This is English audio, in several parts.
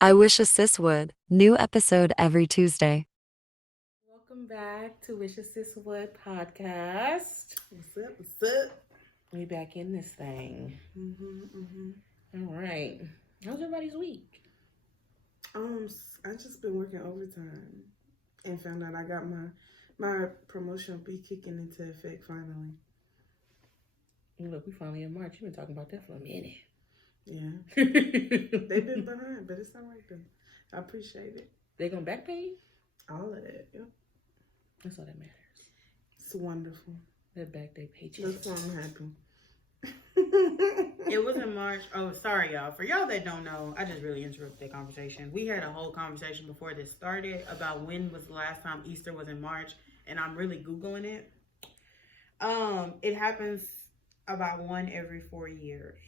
I wish a sis would. New episode every Tuesday. Welcome back to Wish a Sis Would podcast. What's up? What's up? We back in this thing. All right. How's everybody's week? I just been working overtime and found out I got my promotion will be kicking into effect finally. Look, we finally in March. You've been talking about that for a minute. Yeah. They've been behind, but it's not like that. I appreciate it. They gonna back pay you? All of that. Yep. That's all that matters. It's wonderful. That back day paycheck. That's why I'm happy. It was in March. Oh, sorry, y'all. For y'all that don't know, I just really interrupted the conversation. We had a whole conversation before this started about when was the last time Easter was in March, and I'm really Googling it. It happens about one every 4 years.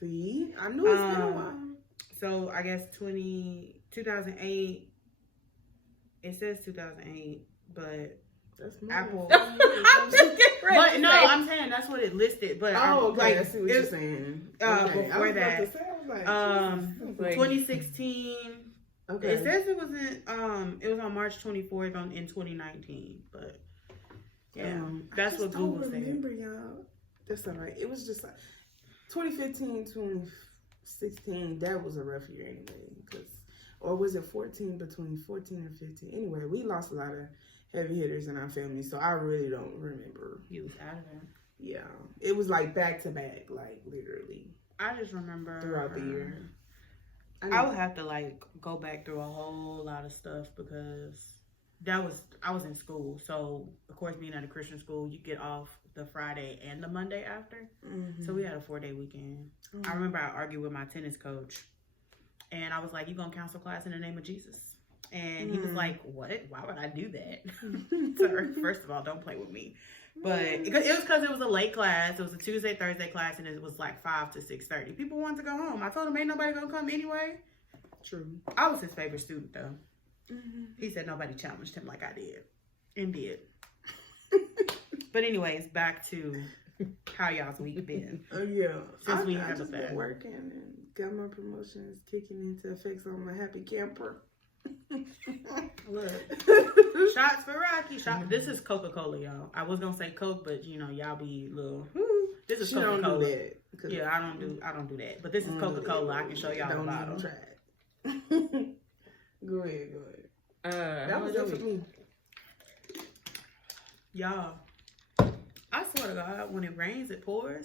See? I knew it's been a while. So I guess 2008. It says 2008, but That's Apple. I'm just getting ready. But no, I'm saying that's what it listed. But okay. I see what you're saying. Before that, 2016. Okay. It says it was on March 24th in 2019, but yeah, that's what Google said. I remember, y'all. That's all right. It was just like 2015, 2016. That was a rough year anyway, or was it 14? Between 14 and 15. Anyway, we lost a lot of heavy hitters in our family, so I really don't remember. You was out of there. Yeah, it was like back to back, like literally. I just remember throughout the year. I would have to like go back through a whole lot of stuff because I was in school, so of course being at a Christian school, you get off the Friday and the Monday after. So we had a 4-day weekend. I remember I argued with my tennis coach, and I was like, "You gonna cancel class in the name of Jesus?" And he was like, "What? Why would I do that?" Sir, first of all, don't play with me. But it was because it was a late class. It was a Tuesday, Thursday class, and it was like 5 to 6:30. People wanted to go home. I told him ain't nobody gonna come anyway. True. I was his favorite student though. He said nobody challenged him like I did. And did. But anyways, back to how y'all's week been. Yeah. Since we I have just that. been working and got my promotions kicking into effect, so I'm a happy camper. Look. Shots for Rocky. This is Coca-Cola, y'all. I was gonna say Coke, but y'all be little. This is Coca-Cola. Don't do that. Yeah, I don't do that. But this is Coca-Cola. I can show y'all the bottle. Try it. Go ahead. That was it for me. Y'all, I swear to God, when it rains, it pours.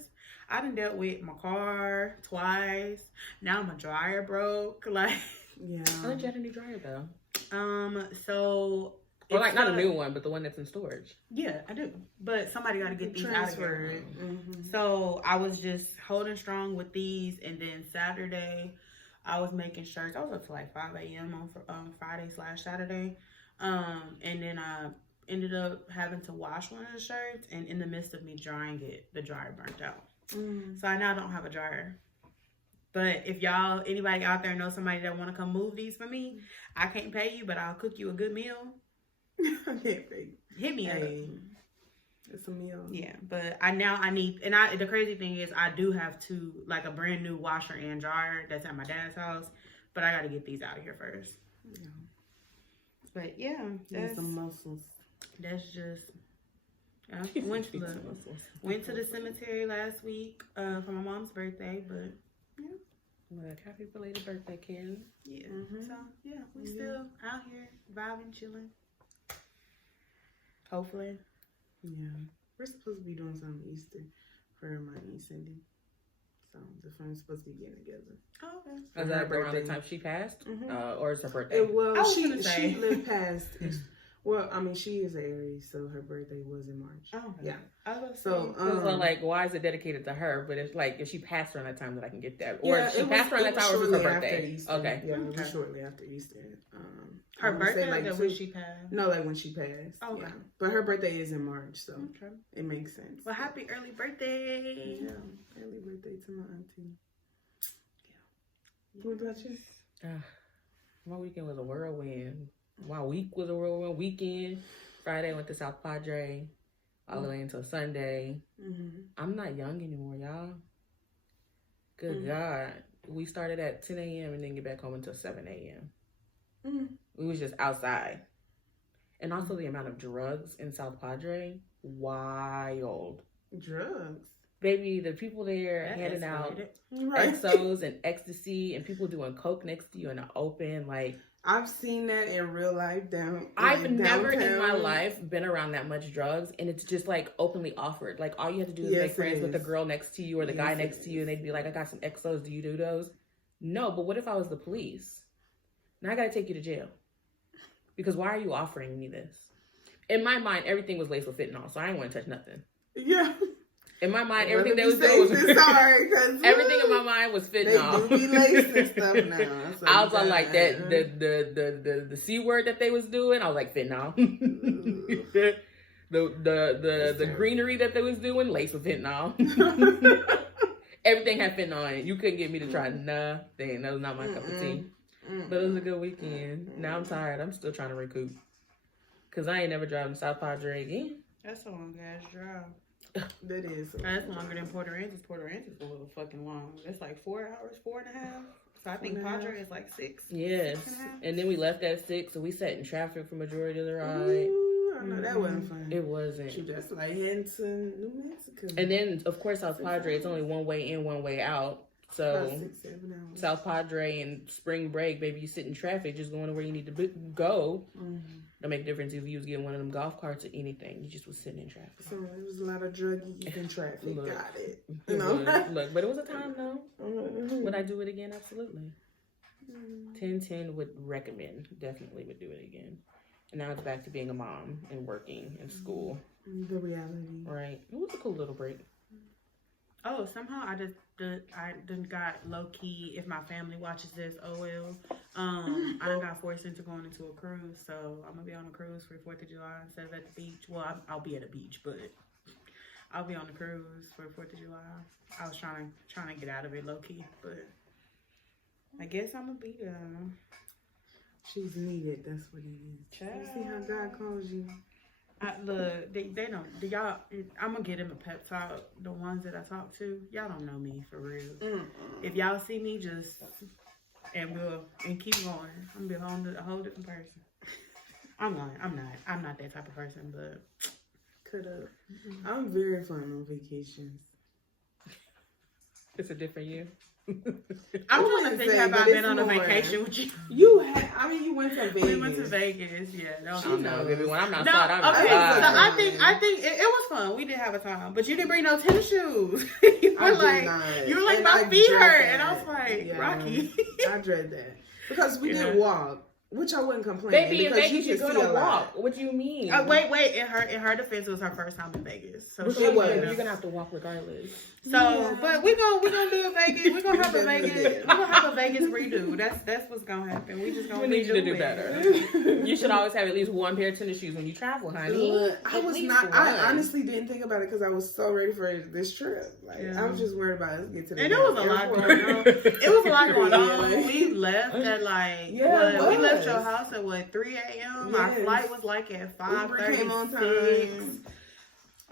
I done dealt with my car twice. Now my dryer broke. Like, yeah. I thought you had a new dryer though. So. Well, like not a new one, but the one that's in storage. Yeah, I do. But somebody got to get these out of here. So I was just holding strong with these, and then Saturday, I was making shirts. I was up to like 5 a.m. on Friday/Saturday, and then I ended up having to wash one of the shirts, and in the midst of me drying it, the dryer burnt out. So I now don't have a dryer. But if anybody out there knows somebody that want to come move these for me, I can't pay you, but I'll cook you a good meal. I can't pay. Hit me up. It's a meal. Yeah, but I need, and the crazy thing is I do have a brand new washer and dryer that's at my dad's house, but I got to get these out of here first. Yeah. But yeah, that's some muscles. That's just. I went to the cemetery last week for my mom's birthday, but yeah. Look, happy belated birthday, Ken. Yeah. So yeah, we still out here vibing, chilling. Hopefully. Yeah. We're supposed to be doing something Easter for my niece Cindy. So the family's supposed to be getting together. Oh, okay. Is that around the time she passed? Or is her birthday? She lived past. Well, I mean, she is Aries, so her birthday was in March. Oh, okay. Yeah. So like, why is it dedicated to her? But it's like, if she passed around that time, that I can get that. Or yeah, if she passed around that time, or was it her birthday? Okay. Yeah, it was shortly after Easter. Her birthday, when she passed? No, like when she passed. Oh, okay. Yeah. But her birthday is in March, so it makes sense. Well, happy early birthday. Yeah, early birthday to my auntie. Yeah. What about you? My weekend was a whirlwind. My week was a whirlwind weekend. Friday I went to South Padre all the way until Sunday. I'm not young anymore, y'all. Good God. We started at 10 a.m. and didn't get back home until 7 a.m. Mm. We was just outside. And also the amount of drugs in South Padre, wild. Drugs. Baby, the people there That handing out escalated. Right. exos and ecstasy and people doing coke next to you in the open. Like, I've seen that in real life down. I've like, never in my downtown. life been around that much drugs, and it's just like openly offered. Like, all you have to do is Yes, make it friends with the is. girl next to you or the guy Yes, it next to you, and they'd be like, I got some exos, do you do those? No, but what if I was the police? Now I gotta take you to jail. Because why are you offering me this? In my mind, everything was laced with fentanyl, so I didn't want to touch nothing. Yeah. In my mind, Well, everything let they was me doing say was this, sorry, 'cause, everything in my mind was They fentanyl. do be lacing stuff now. So I was all you like gotta- that the C word that they was doing. I was like fentanyl. the greenery that they was doing laced with fentanyl. Everything had fentanyl in it. You couldn't get me to try nothing. That was not my cup of tea. But it was a good weekend. Now I'm tired. I'm still trying to recoup. Cause I ain't never driving to South Padre again. That's a long ass drive. That is. That's longer than Port Aransas. Port Aransas is a little fucking long. It's like 4 hours, 4.5. So I think 4.5. Padre is like 6. Yes. 6.5. And then we left at 6, so we sat in traffic for majority of the ride. Ooh, I know that wasn't fun. It wasn't. She just like heading to New Mexico. And then, of course, South Padre, it's only one way in, one way out. About So 6-7 hours. South Padre and spring break, baby, you sit in traffic, just going to where you need to go. Don't make a difference if you was getting one of them golf carts or anything. You just was sitting in traffic. So there was a lot of drug use in traffic. Look. Got it. It You know? was. Look, but it was a time though. Would I do it again? Absolutely. 10/10 would recommend. Definitely would do it again. And now it's back to being a mom and working in school. The reality. Right. It was a cool little break. Oh, somehow I done got low key. If my family watches this, oh well. I done got forced into going into a cruise, so I'm gonna be on a cruise for 4th of July instead of at the beach. Well, I'll be at a beach, but I'll be on the cruise for 4th of July. I was trying to get out of it low key, but I guess I'm gonna be there. She's needed. That's what it is. Child. You see how God calls you. Look, they don't. Y'all, I'm gonna get them a pep talk. The ones that I talk to, y'all don't know me for real. If y'all see me, just and keep going. I'm gonna be a whole different person. I'm not that type of person, but Could have. I'm very fun on vacations. It's a different you. I'm trying to wouldn't think say, have but I been it's on a more- vacation with you. You went to Vegas. We went to Vegas, yeah. I don't know, baby. When I'm No, outside, I'm okay. outside. So I think it was fun. We did have a time, but you didn't bring no tennis shoes. You were like And my I feet dread hurt, that. and I was like, Yeah. Rocky. I dread that because we Yeah. did walk, which I wouldn't complain. Baby, in because Vegas, you're could see gonna a lot. walk. What do you mean? Wait. In her defense, it was her first time in Vegas, so It she was. You're gonna have to walk regardless. So, Yeah. but we're gonna do a Vegas. We're gonna have a Definitely. Vegas. We're gonna have a Vegas redo. That's what's gonna happen. We just gonna We need you to redo do it. better. You should always have at least one pair of tennis shoes when you travel, honey. I At was least not. one. I honestly didn't think about it because I was so ready for this trip. Like Yeah. I was just worried about us get to the And there was a lot airport. going on. It was a lot going on. Yeah. We left at like Yeah, it we left was. your house at 3 a.m. Our Yes. flight was like at Uber came on 5:36. time.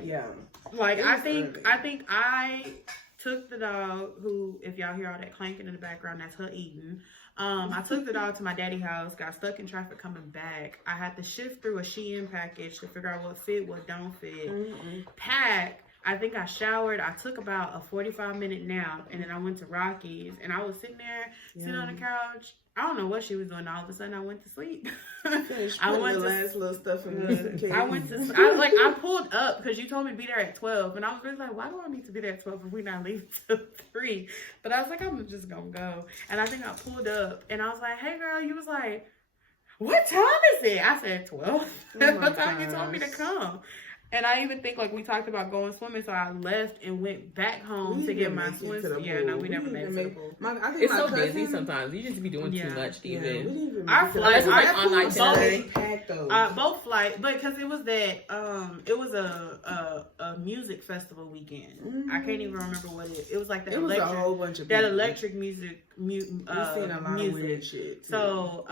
Yeah. Like It I was think early. I took the dog who, if y'all hear all that clanking in the background, that's her eating. I took the dog to my daddy's house, got stuck in traffic coming back. I had to shift through a Shein package to figure out what fit, what don't fit. Pack. I think I showered. I took about a 45-minute nap, and then I went to Rocky's, and I was sitting there, sitting on the couch. I don't know what she was doing. All of a sudden, I went to sleep. I went the last little stuff in the suitcase. I pulled up because you told me to be there at 12, and I was really like, why do I need to be there at 12 if we're not leaving till 3? But I was like, I'm just gonna go. And I think I pulled up, and I was like, hey girl, you was like, what time is it? I said 12. Oh What time you told me to come? And I even think, like, we talked about going swimming, so I left and went back home to get my swim. Yeah, no, we never made it to the pool. It's so busy sometimes. You just be doing too much, Yeah, we Steven. didn't even Our make it to flight- the- our that flight- pool was itinerary. so packed though. Both flight, but because it was that it was a music festival weekend. I can't even remember what it was like. That It was a electric, whole bunch of that people. electric music. We seen a lot of weird shit. Too. So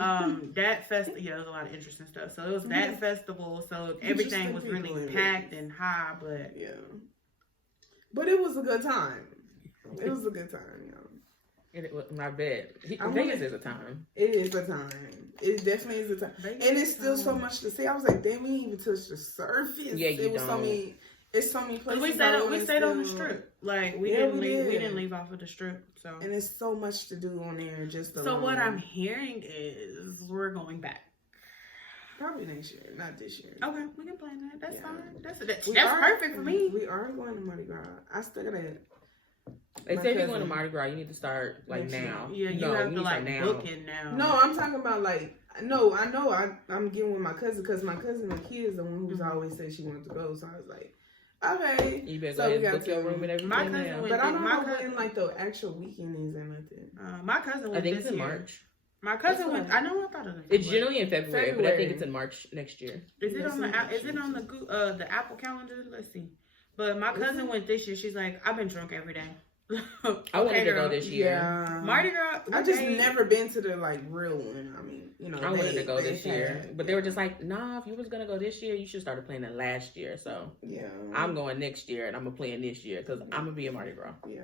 that festival, yeah, there was a lot of interesting stuff. So it was that festival. So everything was really people in packed Vegas. and high, but yeah, but it was a good time. It was a good time, My bed. Vegas is a time. It is a time. It definitely is a time. Vegas And it's still so much to see. I was like, damn, we didn't even touch the surface. Yeah, you don't. It's so many places. We stayed on the strip. Like we didn't leave off of the strip. So and it's so much to do on there. So what I'm hearing is we're going back. Probably next year, not this year. Okay, we can plan that. That's fine. That's are, perfect for me. We are going to Mardi Gras. I still gotta. They say if you're going to Mardi Gras, you need to start like now. Yeah, you have to like book it now. No, I'm talking about like. No, I know. I'm getting with my cousin because my cousin Nakia is the one who's always said she wanted to go. So I was like, okay. You better go ahead and book your room and everything. My cousin but I don't know when like the actual weekend is or nothing. My cousin went I think this it's in year. March. My cousin went. I know. I thought it was. It's generally in February, but I think it's in March next year. Is it on the Apple calendar? Let's see. But my cousin went this year. She's like, I've been drunk every day. I wanted to go this year. Yeah. Mardi Gras. I just never been to the like real one. I mean, you know, I wanted to go this year, but they were just like, nah, if you was gonna go this year, you should start playing it last year. So yeah, I'm going next year, and I'm gonna play it this year because I'm gonna be in Mardi Gras. Yeah.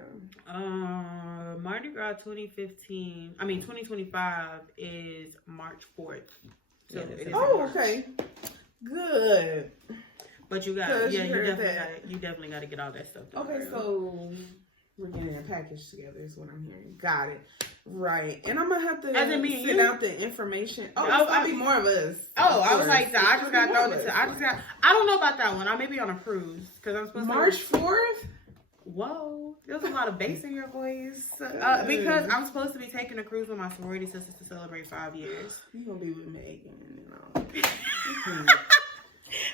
Mardi Gras 2025 is March 4th. So okay. Good. But you definitely got to get all that stuff done. Okay, so we're getting a package together is what I'm hearing. Got it. Right. And I'm going to have to send out the information. I'll be more of us. Oh, I was like, I just got thrown into, I don't know about that one. I may be on a cruise because I'm supposed March 4th? Whoa, there's a lot of bass in your voice. Because I'm supposed to be taking a cruise with my sorority sisters to celebrate 5 years. You're going to be with Megan, you know.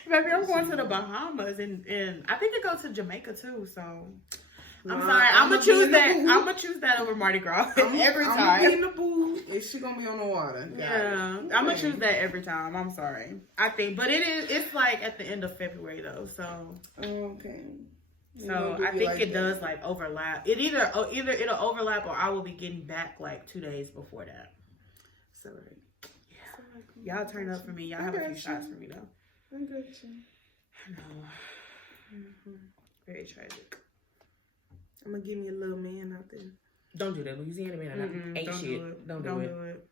Baby, I'm going to the Bahamas and I think it goes to Jamaica too. So I'm sorry, I'm gonna choose that. I'm gonna choose that over Mardi Gras every time. I'm gonna be in the pool and she gonna be on the water. Yeah, I'm gonna choose that every time. I'm sorry. I think, but it's like at the end of February though. So okay. So I think it does like overlap. It either it'll overlap or I will be getting back like 2 days before that. So yeah, y'all turn up for me. Y'all have a few shots for me though. I got you. No. Very tragic. I'm gonna give me a little man out there. Don't do that. Louisiana man ain't shit. Don't do it.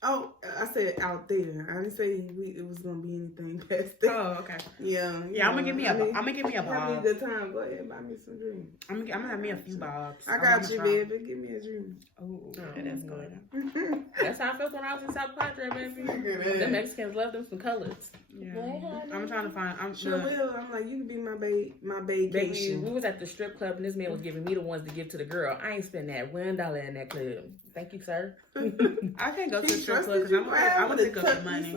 Oh, I said out there. I didn't say it was gonna be anything past that. Oh, okay. Yeah. I'm gonna give me a bob. Have me a good time. Go ahead, buy me some drinks. I'm gonna have me a few bobs. I got you, baby. Give me a drink. Oh, okay, that's good. That's how I felt when I was in South Padre, baby. The Mexicans love them some colors. Yeah. I'm trying to find. I'm sure will. I'm like, you can be my vacation. Baby, we was at the strip club and this man was giving me the ones to give to the girl. I ain't spend that $1 in that club. Thank you, sir. I can't go to the strip club because I'm gonna pick up the money.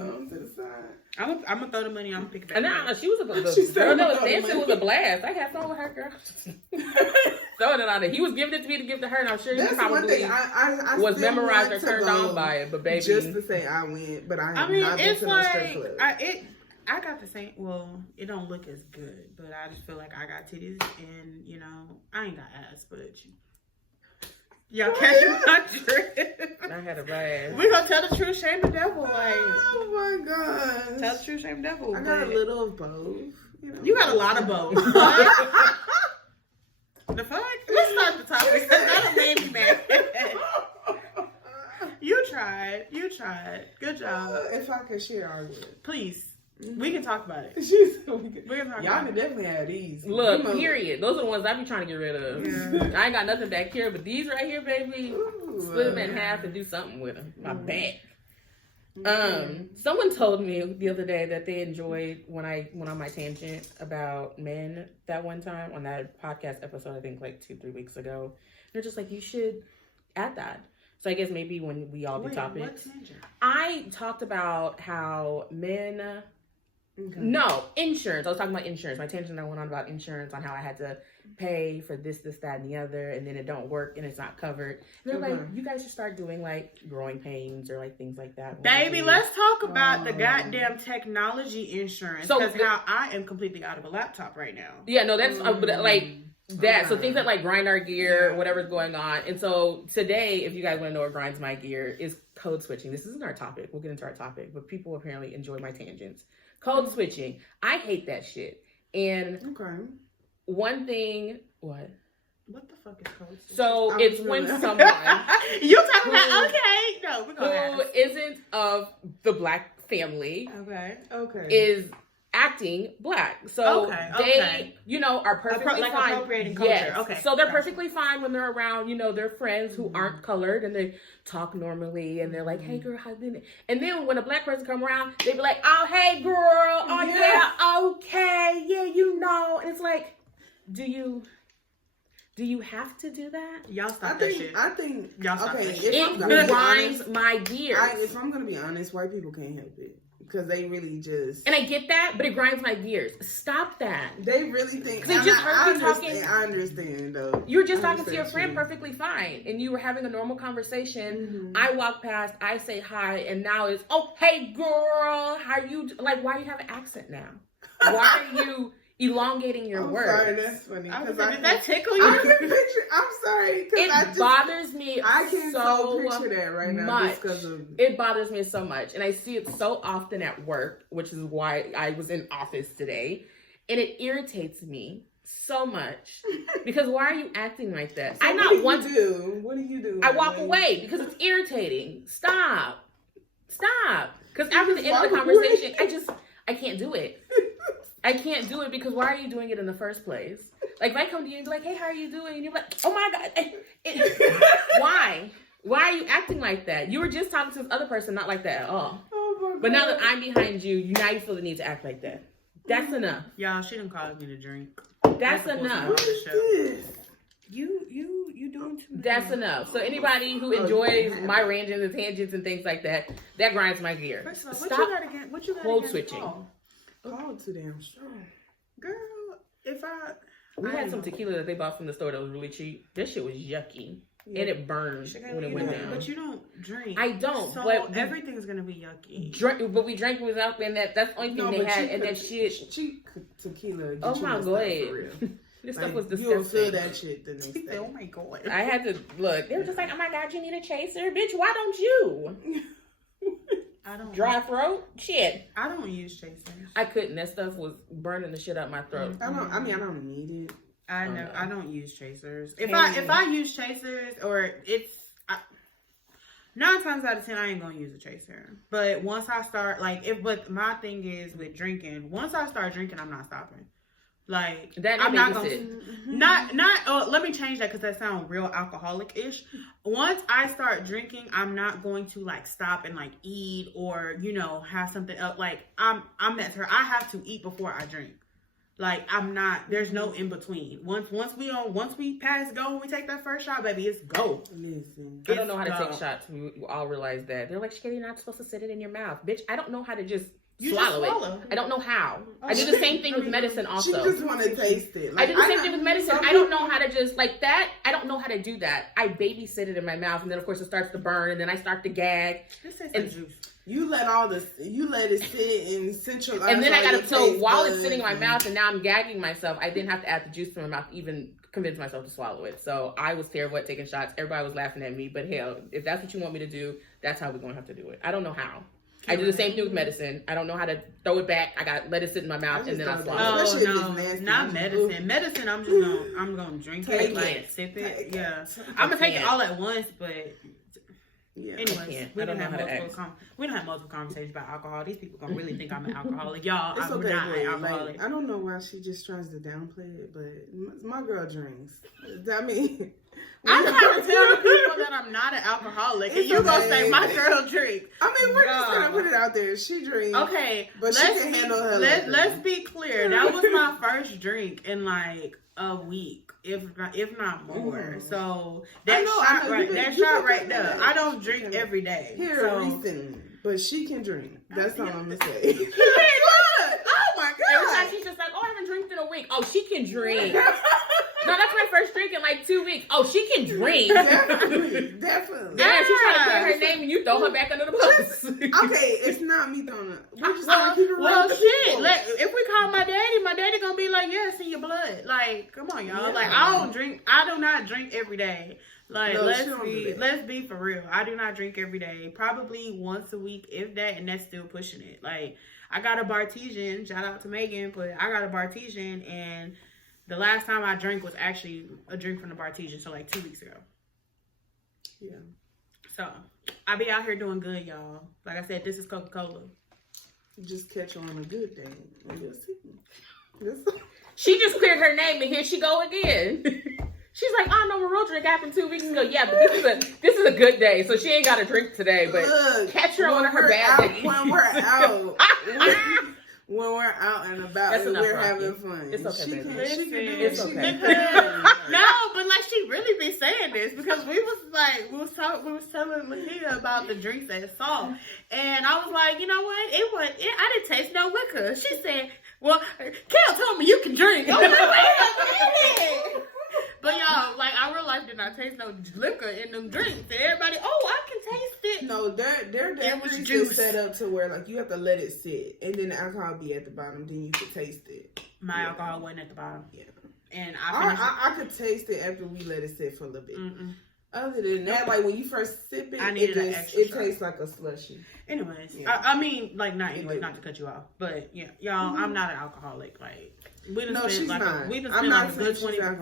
I'm gonna throw the money. I'm gonna pick it back. Nah, she was a girl that was dancing was a blast. I had fun with her, girl. Throwing it on there. He was giving it to me to give to her, and I'm sure he probably was memorized or turned on by it. But baby, just to say I went, but I have not been to no strip club. I got the same. Well, it don't look as good, but I just feel like I got titties, and you know, I ain't got ass, but y'all catching my drift. I had a bad. We gonna tell the truth, shame the devil. Like, oh my god, tell the truth, shame the devil. I got a little of both. You got a lot of both. The fuck? Let's start the topic. That made me mad. You tried. Good job. If I could share, I would. Please. We can talk about it. Y'all can definitely have these. Look, period. Those are the ones I be trying to get rid of. Yeah. I ain't got nothing back here, but these right here, baby, split them in half and do something with them. My back. Someone told me the other day that they enjoyed when I went on my tangent about men that one time on that podcast episode, I think like 2-3 weeks ago. They're just like, you should add that. So I guess maybe when we all do topics. I talked about how men... Okay. No, insurance. I was talking about insurance. My tangent I went on about insurance, on how I had to pay for this, that, and the other, and then it don't work and it's not covered. And they're like, you guys should start doing like growing pains or like things like that. Baby, let's talk about the goddamn technology insurance. Because now I am completely out of a laptop right now. Yeah, no, that's like that. So things that like grind our gear, whatever's going on. And so today, if you guys want to know what grinds my gear, is code switching. This isn't our topic. We'll get into our topic, but people apparently enjoy my tangents. Code switching. I hate that shit. And one thing, what? What the fuck is code switching? So it's when someone you talking about okay? No, we're gonna who isn't of the black family Okay. is acting black. So Okay. they, are perfectly fine. Appropriating culture. Yes. Okay. So they're perfectly fine when they're around, their friends who aren't colored, and they talk normally, and they're like, "Hey girl, how's it?" And then when a black person come around, they be like, "Oh, hey girl, oh yeah, okay, yeah, and it's like, do you have to do that? Y'all stop that shit. I think y'all stop that shit. It grinds my gears. If I'm gonna be honest, white people can't help it because they really just. And I get that, but it grinds my gears. Stop that. They really think. They just heard you talking. I understand though. You were just talking to your friend perfectly fine, and you were having a normal conversation. I walk past, I say hi, and now it's, "Oh, hey girl, how you?" Like, why do you have an accent now? Why are you elongating your words? Sorry, that's funny. Did that tickle you? I can picture. I'm sorry. It bothers me. I can so picture that right now much. just because of. It bothers me so much, and I see it so often at work, which is why I was in office today, and it irritates me so much because why are you acting like that? So what do you do? I walk away because it's irritating. Stop. Because after the end of the conversation, I can't do it. I can't do it because why are you doing it in the first place? Like, if I come to you and be like, "Hey, how are you doing?" And you're like, "Oh my God." Why? Why are you acting like that? You were just talking to this other person, not like that at all. Oh my God. But now that I'm behind you, now you feel the need to act like that. That's enough. Y'all, she done called me to drink. That's enough. What is this? You doing too much. That's enough. So anybody who enjoys my ranging and tangents and things like that, that grinds my gear. First of all, Stop what you got code against switching. Paul? Paul too damn strong. Girl, if We had some tequila that they bought from the store that was really cheap. This shit was yucky. And it burned Shakayla, when it went down. But you don't drink. I don't. So but everything's gonna be yucky. But we drank without, and that's the only thing they had. And that shit. Cheap tequila. Oh my God. This stuff was disgusting. You'll feel that shit the next day. Oh my God. I had to look. They were just like, "Oh my God, you need a chaser, bitch. Why don't you?" I don't. Dry throat. Shit. I don't use chasers. I couldn't. That stuff was burning the shit out my throat. I don't need it. I don't use chasers. If I use chasers, or it's 9 times out of 10 I ain't gonna use a chaser. But once I start, but my thing is with drinking. Once I start drinking, I'm not stopping. Like that I'm not gonna let me change that because that sounds real alcoholic-ish. Once I start drinking, I'm not going to stop and eat or have something else. I'm that her. I have to eat before I drink. I'm not. There's no in between. Once we pass go, when we take that first shot, baby, it's go. Listen, I don't know how to take shots. We all realize that. They're like, "Shakayla, you're not supposed to sit it in your mouth, bitch." I don't know how to just swallow it. I don't know how. I do the same thing with medicine also. She just want to taste it. I do the same thing with medicine. I don't know how to just that. I don't know how to do that. I babysit it in my mouth, and then of course it starts to burn, and then I start to gag. This is juice. You let it sit and centralize. And then I gotta. So while it's sitting in my mouth, and now I'm gagging myself, I didn't have to add the juice to my mouth, even convince myself to swallow it. So I was terrible at taking shots. Everybody was laughing at me, but hell, if that's what you want me to do, that's how we're gonna have to do it. I don't know how. I do the same thing with medicine. I don't know how to throw it back. I got let it sit in my mouth and then I swallow it. Oh no, not medicine. Medicine, I'm gonna drink it, sip it. Yeah, I'm gonna take it all at once, but. Yeah. Anyways, we don't have multiple conversations about alcohol. These people gonna really think I'm an alcoholic, y'all. It's I'm not an alcoholic. I don't know why she just tries to downplay it, but my girl drinks. I mean, I'm trying to tell the people that I'm not an alcoholic, and you're gonna say my girl drinks. I mean, we're just gonna put it out there. She drinks. Okay, but she can handle her. Let's be clear. That was my first drink in a week. If not more. So that shot right there. I don't drink every day. Recently, but she can drink. That's all I'm gonna say. Oh my God! Every time she's just like, "Oh, I haven't drank in a week." Oh, she can drink. No, that's my first drink in 2 weeks. Oh, she can drink. Definitely. Yeah, she's trying to clear her name and you throw her back under the bus. Okay, it's not me throwing her. We're just if we call my daddy gonna be like, "Yeah, it's in your blood." Come on, y'all. Yeah. I do not drink every day. Let's be for real. I do not drink every day. Probably once a week, if that, and that's still pushing it. I got a Bartesian. Shout out to Megan, but I got a Bartesian, and The last time I drank was actually a drink from the Bartesian, so like 2 weeks ago. Yeah. So I be out here doing good, y'all. Like I said, this is Coca-Cola. Just catch her on a good day. She just cleared her name, and here she go again. She's like, "Oh no, my road drink happened 2 weeks ago." Yeah, but this is a good day, so she ain't got a drink today. But Look, catch her on her bad day. When we're out, when we're out and about, and we're having fun. It's okay, baby. She can do It's what she okay. can. No, but like she really be saying this because we was telling Lahia about the drinks at Salt, and I was like, you know what? I didn't taste no liquor. She said, "Well, Kel told me you can drink." I was like, wait a minute. But y'all, like I realized did not taste no liquor in them drinks, and everybody, I can taste it. No, their daiquiris is set up to where like you have to let it sit, and then the alcohol be at the bottom, then you can taste it. My alcohol wasn't at the bottom. Yeah. And I could taste it after we let it sit for a little bit. Other than that, like when you first sip it, it tastes like a slushy. Anyways, yeah. I mean, like not to cut you off, but yeah, y'all, I'm not an alcoholic. Like we done spent like a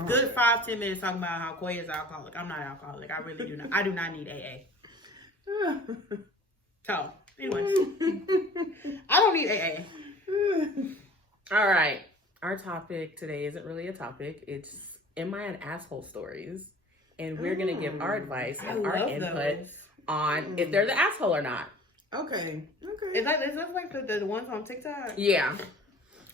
good 5-10 minutes talking about how Coia is an alcoholic. I'm not an alcoholic. I really do not. I do not need AA. So, anyways, I don't need AA. All right. Our topic today isn't really a topic. It's Am I an Asshole Stories. And we're going to give our advice and our input on if they're the asshole or not. Okay. Is that like the ones on TikTok? Yeah.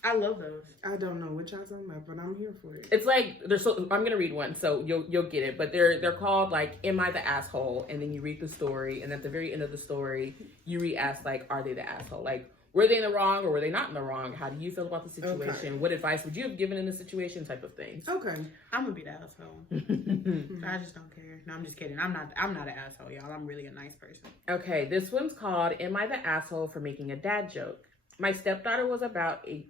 I love those. I don't know what y'all talking about, but I'm here for it. It's like, I'm going to read one, so you'll get it. But they're called, like, Am I the Asshole? And then you read the story. And at the very end of the story, you re-ask, like, are they the asshole? Like, were they in the wrong or were they not in the wrong? How do you feel about the situation? Okay. What advice would you have given in the situation type of thing? Okay. I'm going to be the asshole. I just don't care. No, I'm just kidding. I'm not an asshole, y'all. I'm really a nice person. Okay, this one's called Am I the Asshole for Making a Dad Joke? My stepdaughter was about a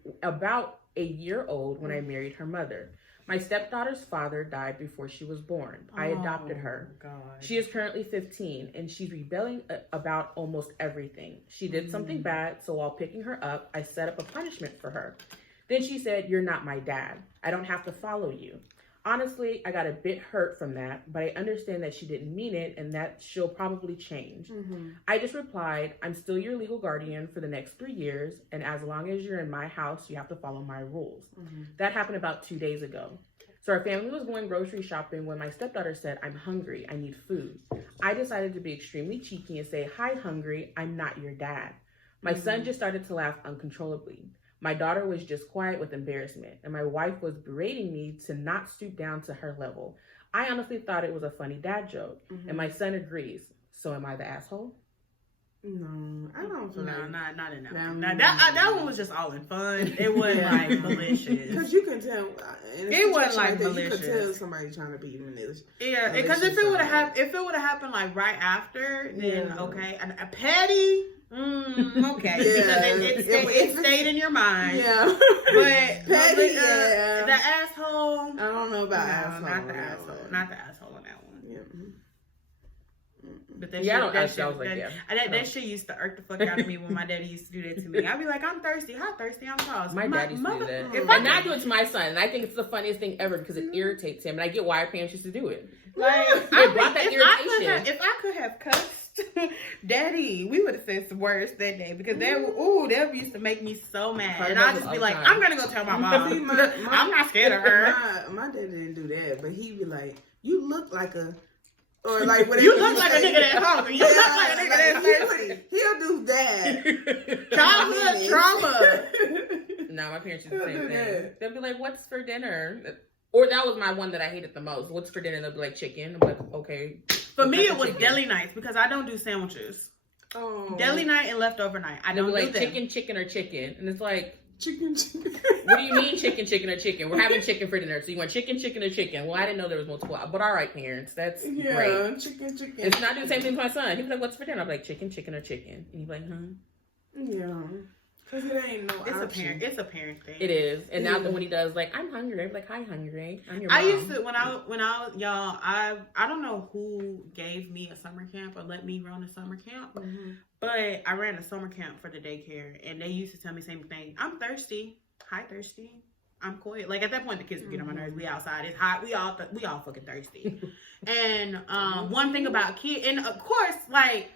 year old when I married her mother. My stepdaughter's father died before she was born. I adopted her. God. She is currently 15 and she's rebelling about almost everything. She did something bad, so while picking her up, I set up a punishment for her. Then she said, "You're not my dad. I don't have to follow you." Honestly, I got a bit hurt from that, but I understand that she didn't mean it and that she'll probably change. I just replied, "I'm still your legal guardian for the next 3 years, and as long as you're in my house, you have to follow my rules." That happened about 2 days ago. So our family was going grocery shopping when my stepdaughter said, "I'm hungry, I need food." I decided to be extremely cheeky and say, "Hi, hungry, I'm not your dad." My son just started to laugh uncontrollably. My daughter was just quiet with embarrassment, and my wife was berating me to not stoop down to her level. I honestly thought it was a funny dad joke, and my son agrees. So am I the asshole? No, I don't feel like... not in that one. That one was just all in fun. It wasn't like malicious. Because you can tell... It wasn't like malicious. You could tell somebody trying to be malicious. Yeah, because if it would have happened like right after, then okay. And a petty... okay, because it stayed in your mind. Yeah, but petty, the asshole. I don't know about asshole. Not the asshole. Not the asshole on that one. Yeah. But that shit used to irk the fuck out of me when my daddy used to do that to me. I'd be like, "I'm thirsty. How thirsty? I'm lost." My dad used to do that. And I do it to my son, and I think it's the funniest thing ever because it irritates him, and I get why our parents used to do it. Like, if I could have cussed Daddy, we would have said some words that day because that used to make me so mad. And I'd just be like, "I'm gonna go tell my mom." I'm not scared of her. My dad didn't do that, but he'd be like, "You look like a," or like whatever. You look like a nigga that's hungry. You look like a nigga that's thirsty. He'll do that. Childhood trauma. No, my parents used to say that. They'll be like, "What's for dinner?" Or that was my one that I hated the most. "What's for dinner?" They'll be like, "Chicken." I'm like, okay. For me, it was deli nights because I don't do sandwiches. Oh. Deli night and leftover night. I don't do like them. chicken or chicken. And it's like, chicken. What do you mean chicken or chicken? We're having chicken for dinner. So you want chicken or chicken? Well, I didn't know there was multiple. But all right, parents. That's great. Chicken. It's not doing the same thing to my son. He was like, "What's for dinner?" I'm like, chicken or chicken. And he's like, Yeah. Because it ain't no option. It's a parent thing. It is. And now when he does, like, "I'm hungry," I'm like, "Hi, hungry. I'm your mom." I used to, when I was, y'all, I don't know who gave me a summer camp or let me run a summer camp, but I ran a summer camp for the daycare, and they used to tell me the same thing. "I'm thirsty. Hi, thirsty." I'm Coia. Like, at that point, the kids were getting on my nerves. We outside. It's hot. We all fucking thirsty. And one thing about kids, and of course, like,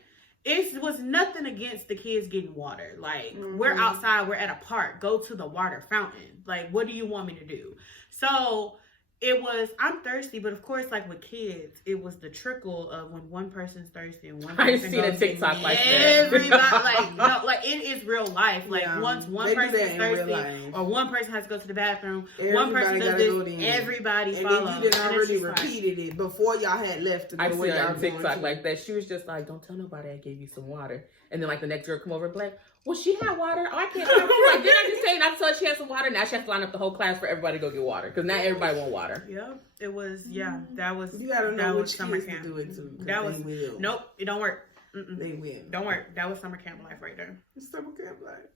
it was nothing against the kids getting water. Like, we're outside. We're at a park. Go to the water fountain. Like, what do you want me to do? So it was, I'm thirsty, but of course, like with kids, it was the trickle of when one person's thirsty and one person I've seen a TikTok like that. Everybody, like, no, like it is real life. Like once one person is thirsty or one person has to go to the bathroom, one person does this, everybody follows. And then you done already repeated it before y'all had left to go I've where seen y'all on TikTok like that. She was just like, don't tell nobody I gave you some water. And then like the next girl come over and be like, well, she had water. Oh, I can't. Like, didn't I just say not to tell her she had some water? Now she has to line up the whole class for everybody to go get water because not everybody want water. Yep, it was. Yeah, that was. You gotta know which summer kids camp. to do it to. That was. Nope, it don't work. They win. Don't work. That was summer camp life right there. Summer camp life.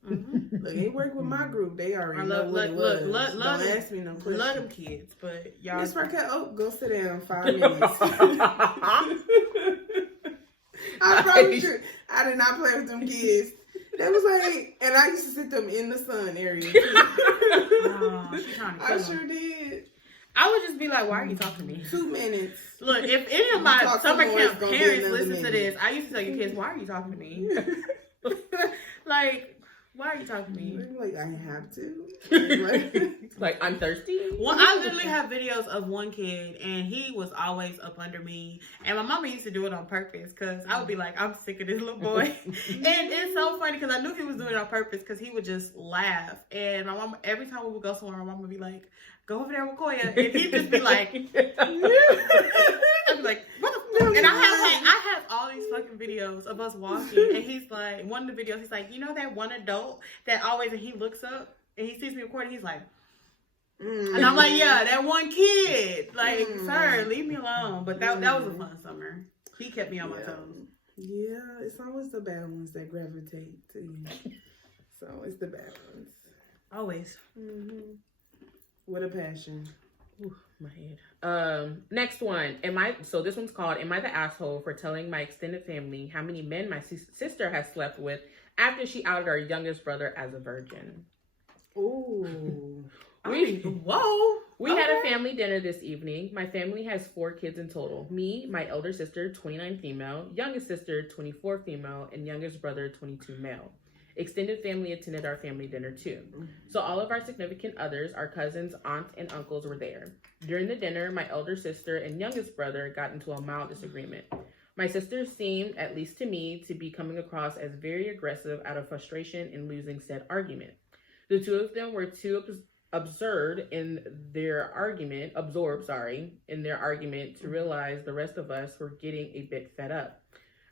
Look, they work with my group. They already know what it was. Don't ask me no questions. Love them kids, but y'all. Miss Raquel, go sit down 5 minutes. I promise you, I did not play with them kids. They was like, and I used to sit them in the sun area. I sure did. I would just be like, why are you talking to me? 2 minutes. Look, if any of my summer camp parents listen to this, I used to tell your kids, why are you talking to me? Like, why are you talking to me? Like, I have to. Like, I'm thirsty. Well, I literally have videos of one kid, and he was always up under me. And my mama used to do it on purpose, because I would be like, I'm sick of this little boy. And it's so funny, because I knew he was doing it on purpose, because he would just laugh. And my mama, every time we would go somewhere, my mama would be like, go over there with Coia. And he'd just be like, I'd be like, what the fuck? And I have all these fucking videos of us walking. And he's like, one of the videos, he's like, you know that one adult that always, and he looks up and he sees me recording, he's like, and I'm like, yeah, that one kid. Like, sir, leave me alone. But that was a fun summer. He kept me on my toes. Yeah, it's always the bad ones that gravitate to you. So it's the bad ones. Always. With a passion. Ooh, my head. Next one. So this one's called, Am I the Asshole for Telling My Extended Family How Many Men My Sister has slept with after she outed our youngest brother as a virgin? Ooh. We had a family dinner this evening. My family has 4 kids in total. Me, my elder sister, 29 female, youngest sister, 24 female, and youngest brother, 22 male. Extended family attended our family dinner too. So all of our significant others, our cousins, aunts, and uncles were there. During the dinner, my elder sister and youngest brother got into a mild disagreement. My sister seemed, at least to me, to be coming across as very aggressive out of frustration in losing said argument. The two of them were too absorbed in their argument to realize the rest of us were getting a bit fed up.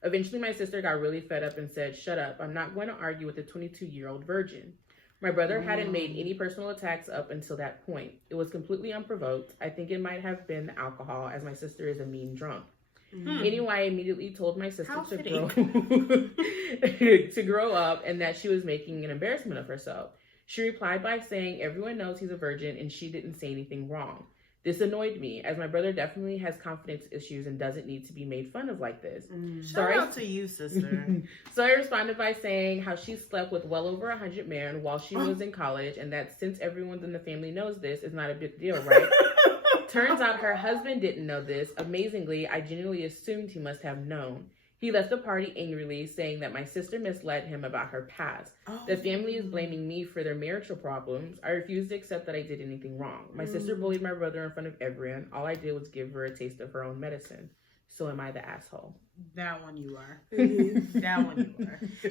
Eventually, my sister got really fed up and said, shut up, I'm not going to argue with a 22-year-old virgin. My brother hadn't made any personal attacks up until that point. It was completely unprovoked. I think it might have been the alcohol, as my sister is a mean drunk. Anyway, I immediately told my sister to grow up and that she was making an embarrassment of herself. She replied by saying everyone knows he's a virgin and she didn't say anything wrong. This annoyed me, as my brother definitely has confidence issues and doesn't need to be made fun of like this. Shout out to you, sister. So I responded by saying how she slept with well over 100 men while she was in college, and that since everyone in the family knows this, it's not a big deal, right? Turns out her husband didn't know this. Amazingly, I genuinely assumed he must have known. He left the party angrily, saying that my sister misled him about her past. The family is blaming me for their marital problems. I refuse to accept that I did anything wrong. My sister bullied my brother in front of everyone. All I did was give her a taste of her own medicine. So am I the asshole? That one you are. That one you are. You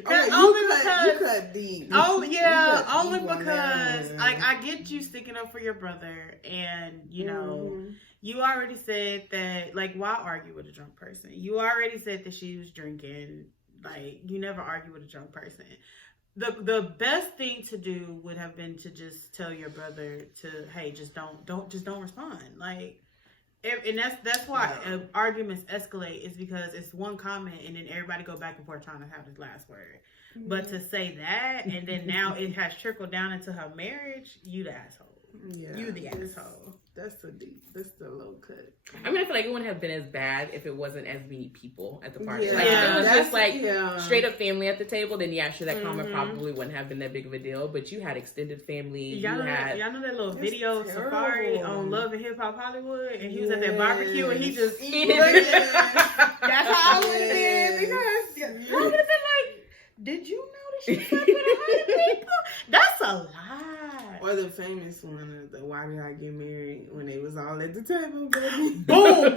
cut deep. Oh yeah, only because I get you sticking up for your brother, and you know. You already said that, like, why argue with a drunk person? You already said that she was drinking. Like, you never argue with a drunk person. The best thing to do would have been to just tell your brother to, hey, just don't respond. Like, and that's why arguments escalate, is because it's one comment and then everybody go back and forth trying to have his last word. But to say that, and then now it has trickled down into her marriage, you the asshole. Yeah, You the asshole. That's the low cut. I mean, I feel like it wouldn't have been as bad if it wasn't as many people at the party. Yeah, Like, if it was that's- just like yeah. straight up family at the table, then yeah, sure, that comment probably wouldn't have been that big of a deal. But you had extended family. Y'all know that little That's video Safari terrible. on Love and Hip Hop Hollywood, and he was at that barbecue and he just Yes. That's how I would have been, because I would have been like, did you notice she slept with 100 people? That's a lie. Or the famous one, the Why Did I Get Married, when they was all at the table, baby. Boom!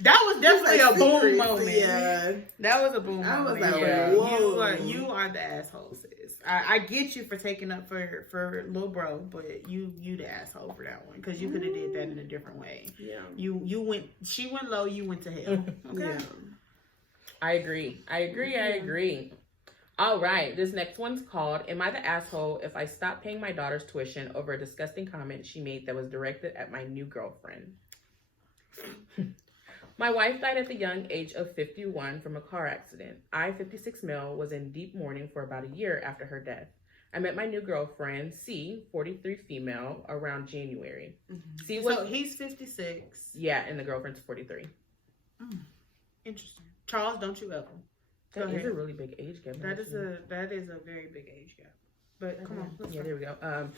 That was definitely Like a boom secrets, moment. Yeah. That was a boom I was moment. like, Yeah. whoa. You are the asshole, sis. I get you for taking up for Lil Bro, but you the asshole for that one, because you could have did that in a different way. Yeah. She went low, you went to hell. Okay. Yeah. I agree. All right, this next one's called, Am I the Asshole If I Stop Paying My Daughter's Tuition Over a Disgusting Comment She Made That Was Directed at My New Girlfriend? My wife died at the young age of 51 from a car accident. I, 56 male, was in deep mourning for about a year after her death. I met my new girlfriend, C, 43 female, around January. Mm-hmm. C was, So he's 56. yeah, and the girlfriend's 43. Interesting. Charles, don't you ever. That Go is ahead. a really big age gap. That is actually. a very big age gap. But come on, let's Yeah, go. there we go.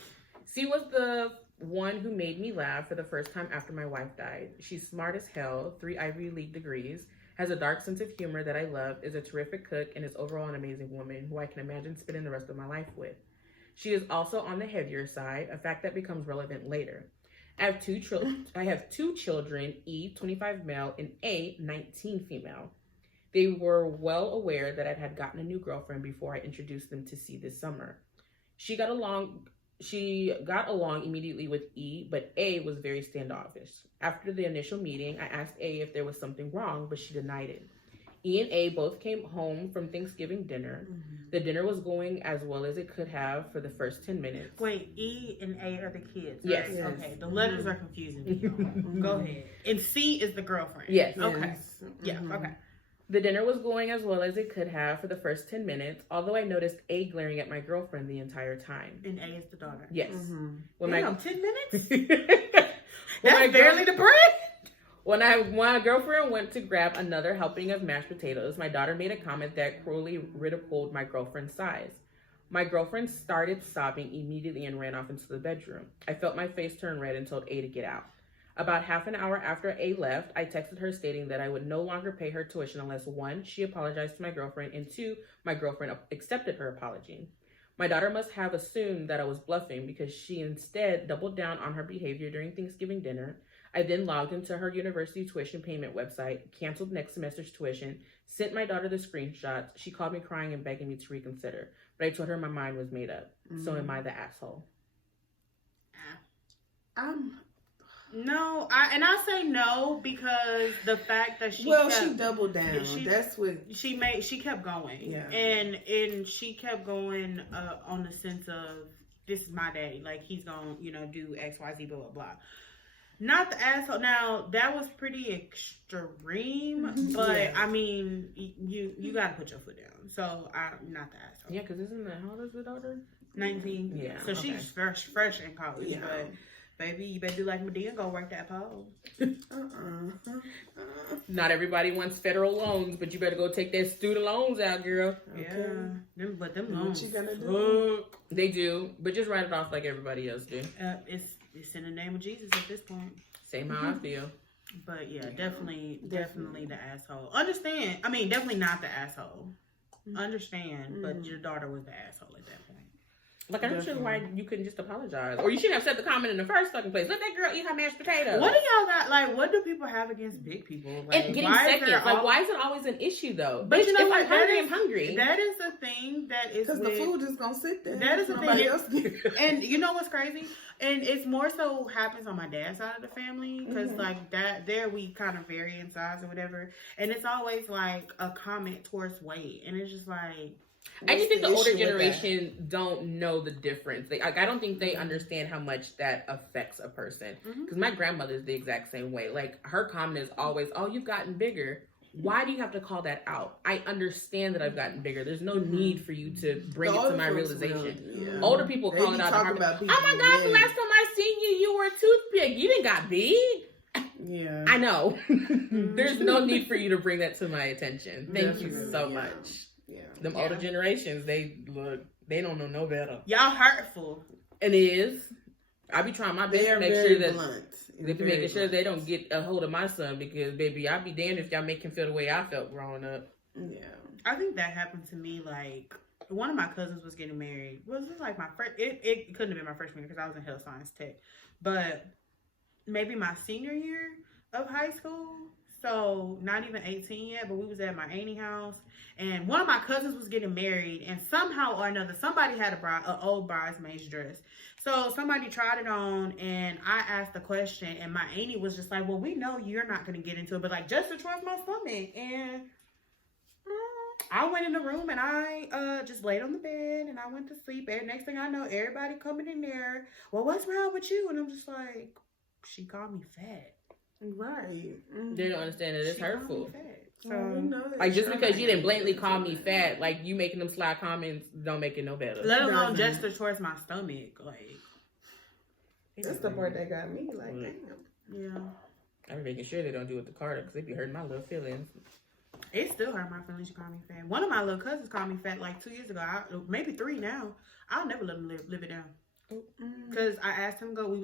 C was the one who made me laugh for the first time after my wife died. She's smart as hell, 3 Ivy League degrees, has a dark sense of humor that I love, is a terrific cook, and is overall an amazing woman who I can imagine spending the rest of my life with. She is also on the heavier side, a fact that becomes relevant later. I have two children, E, 25 male, and A, 19 female. They were well aware that I had gotten a new girlfriend before I introduced them to C this summer. She got along immediately with E, but A was very standoffish. After the initial meeting, I asked A if there was something wrong, but she denied it. E and A both came home from Thanksgiving dinner. Mm-hmm. The dinner was going as well as it could have for the first 10 minutes. Wait, E and A are the kids, Yes. right? Yes. Okay, the letters are confusing me. y'all. Go ahead. And C is the girlfriend. Yes. Okay. Yes. Yeah, Mhm. okay. The dinner was going as well as it could have for the first 10 minutes, although I noticed A glaring at my girlfriend the entire time. And A is the daughter. Yes. Mhm. When Damn, 10 minutes? When That's my barely the bread. When my girlfriend went to grab another helping of mashed potatoes, my daughter made a comment that cruelly ridiculed my girlfriend's size. My girlfriend started sobbing immediately and ran off into the bedroom. I felt my face turn red and told A to get out. About half an hour after A left, I texted her stating that I would no longer pay her tuition unless 1, she apologized to my girlfriend, and 2, my girlfriend accepted her apology. My daughter must have assumed that I was bluffing because she instead doubled down on her behavior during Thanksgiving dinner. I then logged into her university tuition payment website, canceled next semester's tuition, sent my daughter the screenshots. She called me crying and begging me to reconsider, but I told her my mind was made up. So am I the asshole? No, I say no because the fact that she doubled down. That's what she kept going. Yeah. And she kept going on the sense of, this is my day, like he's gonna, do XYZ, blah blah blah. Not the asshole. Now that was pretty extreme, but Yeah. I mean, you gotta put your foot down. So I'm not the asshole. Yeah, because isn't that, how old is the daughter? 19. Yeah, So okay. she's fresh in college, Yeah. but baby, you better do like Medea and go work that pole. Not everybody wants federal loans, but you better go take their student loans out, girl. Yeah, but them What loans. you gonna do? They do, but just write it off like everybody else do. It's in the name of Jesus at this point. Same how I feel. But yeah, definitely the asshole. Understand? I mean, definitely not the asshole. Understand? But your daughter was the asshole at that point. Like, I'm not sure why you couldn't just apologize. Or you shouldn't have said the comment in the first fucking place. Let that girl eat her mashed potatoes. What do y'all got? Like, what do people have against big people? Like, And getting why is seconds. there Like, why is it always an issue, though? But Bitch, you know if what? I'm hungry, That I'm hungry. That is the thing that is Because the food is gonna sit there. That is the Nobody thing. else get it. And you know what's crazy? And it's more so happens on my dad's side of the family because like that there we kind of vary in size or whatever, and it's always like a comment towards weight, and it's just like. I just think the older issue with generation don't know the difference. I don't think they understand how much that affects a person. Because my grandmother's the exact same way. Like, her comment is always, "Oh, you've gotten bigger." Why do you have to call that out? I understand that I've gotten bigger. There's no need for you to bring it to my realization. Older people call it out. Oh my God, the last time I seen you, you were a toothpick. You didn't got big. Yeah. I know. There's no need for you to bring that to my attention. Thank you so much. Yeah. Them older generations, they don't know no better. Y'all hurtful. It is. I be trying my best to make sure that making sure they don't get a hold of my son, because baby, I'd be damned if y'all make him feel the way I felt growing up. Yeah. I think that happened to me. Like, one of my cousins was getting married. Was it like my first? It couldn't have been my freshman year because I was in health science tech, but maybe my senior year of high school. So not even 18 yet, but we was at my auntie house, and one of my cousins was getting married, and somehow or another, somebody had an old bridesmaid's dress. So somebody tried it on, and I asked the question, and my auntie was just like, well, we know you're not going to get into it, but like, just to trust my stomach. And I went in the room, and I just laid on the bed, and I went to sleep. And next thing I know, everybody coming in there, well, what's wrong with you? And I'm just like, she called me fat. Right. They don't understand that it's hurtful. So, like, just because you didn't blatantly call me fat, like, you making them sly comments don't make it no better. Let alone just towards my stomach. Like, that's the part that got me. Like, damn. Yeah. I'm making sure they don't do it to Carter, because they be hurting my little feelings. It still hurt my feelings. She called me fat. One of my little cousins called me fat like 2 years ago. Maybe 3 now. I'll never let him live it down. Because I asked him to go. We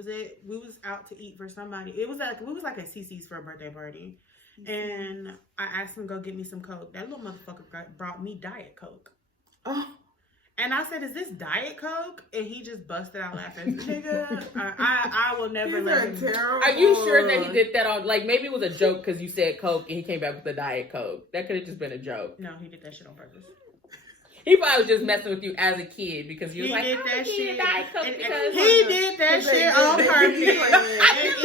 was out to eat for somebody. We was like at CC's for a birthday party, and I asked him to go get me some Coke. That little motherfucker brought me Diet Coke. Oh. And I said, "Is this Diet Coke?" And he just busted out laughing. Nigga, I will never let him. Terrible. Are you sure that he did that on, like, maybe it was a joke because you said Coke and he came back with the Diet Coke? That could have just been a joke. No, he did that shit on purpose. He probably was just messing with you as a kid because he was He like, did that shit. Diet Coke because He did that shit on purpose.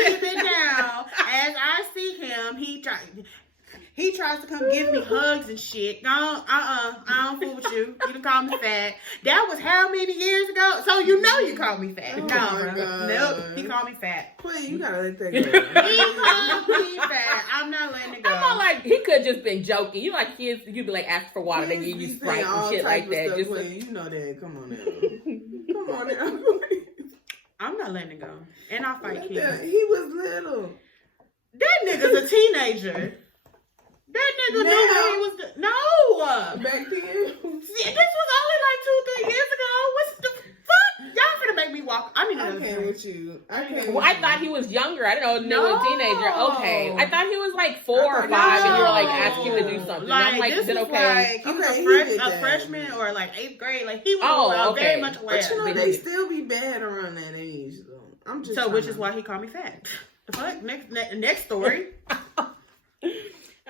And even now, as I see him, he tries to come give me hugs and shit. No, I don't fool with you. You can call me fat. That was how many years ago? So you know you called me fat. Oh no, my God. Nope. He called me fat. Please, you gotta let that go. He called me fat. I'm not letting it go. I'm not like, he could just been joking. You know, like kids, you'd be like, ask for water, they give you Sprite and shit like that. Just you know that. Come on now. Come on now. I'm not letting it go. And I fight kids. He was little. That nigga's a teenager. That nigga knew what he was doing. No! Back then? See, this was only like 2-3 years ago. What's the fuck? Y'all finna make me walk. I need another can't with you. I thought he was younger. I didn't know a teenager. Okay. I thought he was like 4 or 5 and you were like asking him to do something. Like, I'm like, this is it was okay? Like, he was a freshman or like 8th grade. Like, he was very much aware. But you know, they still be bad around that age, though. I'm just which is why he called me fat. The fuck? Next story.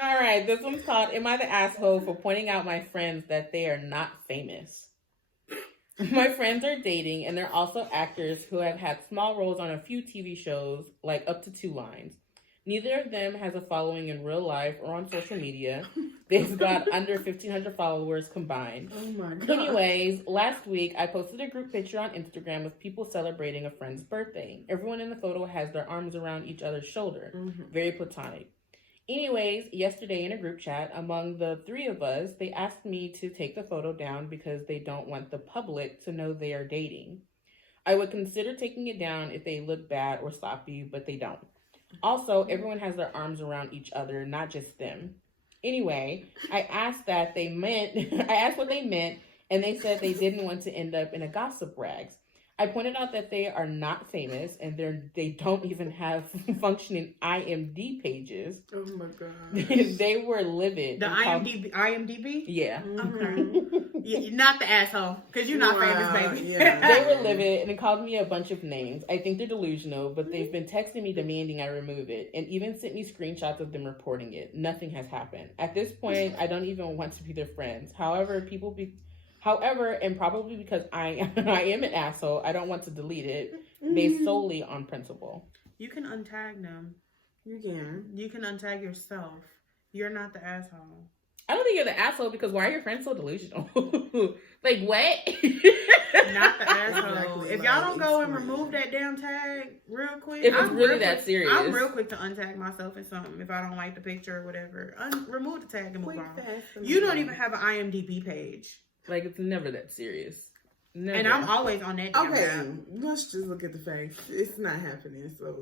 All right, this one's called, Am I the Asshole for Pointing Out My Friends That They Are Not Famous? My friends are dating, and they're also actors who have had small roles on a few TV shows, like up to 2 lines. Neither of them has a following in real life or on social media. They've got under 1,500 followers combined. Oh my God. Anyways, last week, I posted a group picture on Instagram of people celebrating a friend's birthday. Everyone in the photo has their arms around each other's shoulder. Very platonic. Anyways, yesterday in a group chat, among the 3 of us, they asked me to take the photo down because they don't want the public to know they are dating. I would consider taking it down if they look bad or sloppy, but they don't. Also, everyone has their arms around each other, not just them. Anyway, I asked what they meant, and they said they didn't want to end up in a gossip rags. I pointed out that they are not famous and they don't even have functioning IMDb pages. Oh my God. They were livid. The IMDb? Yeah. Okay. Not the asshole, because you're not famous, baby. Yeah. They were livid and called me a bunch of names. I think they're delusional, but they've been texting me demanding I remove it and even sent me screenshots of them reporting it. Nothing has happened. At this point, I don't even want to be their friends. However, and probably because I am an asshole, I don't want to delete it based solely on principle. You can untag them. You can. You can untag yourself. You're not the asshole. I don't think you're the asshole because why are your friends so delusional? Like, what? Not the asshole. Exactly, If y'all like, don't go and explain. remove that damn tag real quick, If it's really that serious. I'm real quick to untag myself in something if I don't like the picture or whatever. Remove the tag and move Quick, on. fast, and You don't easy. even have an IMDb page. Like, it's never that serious. Never. And I'm always on that damn Okay, app. let's just look at the facts. It's not happening, so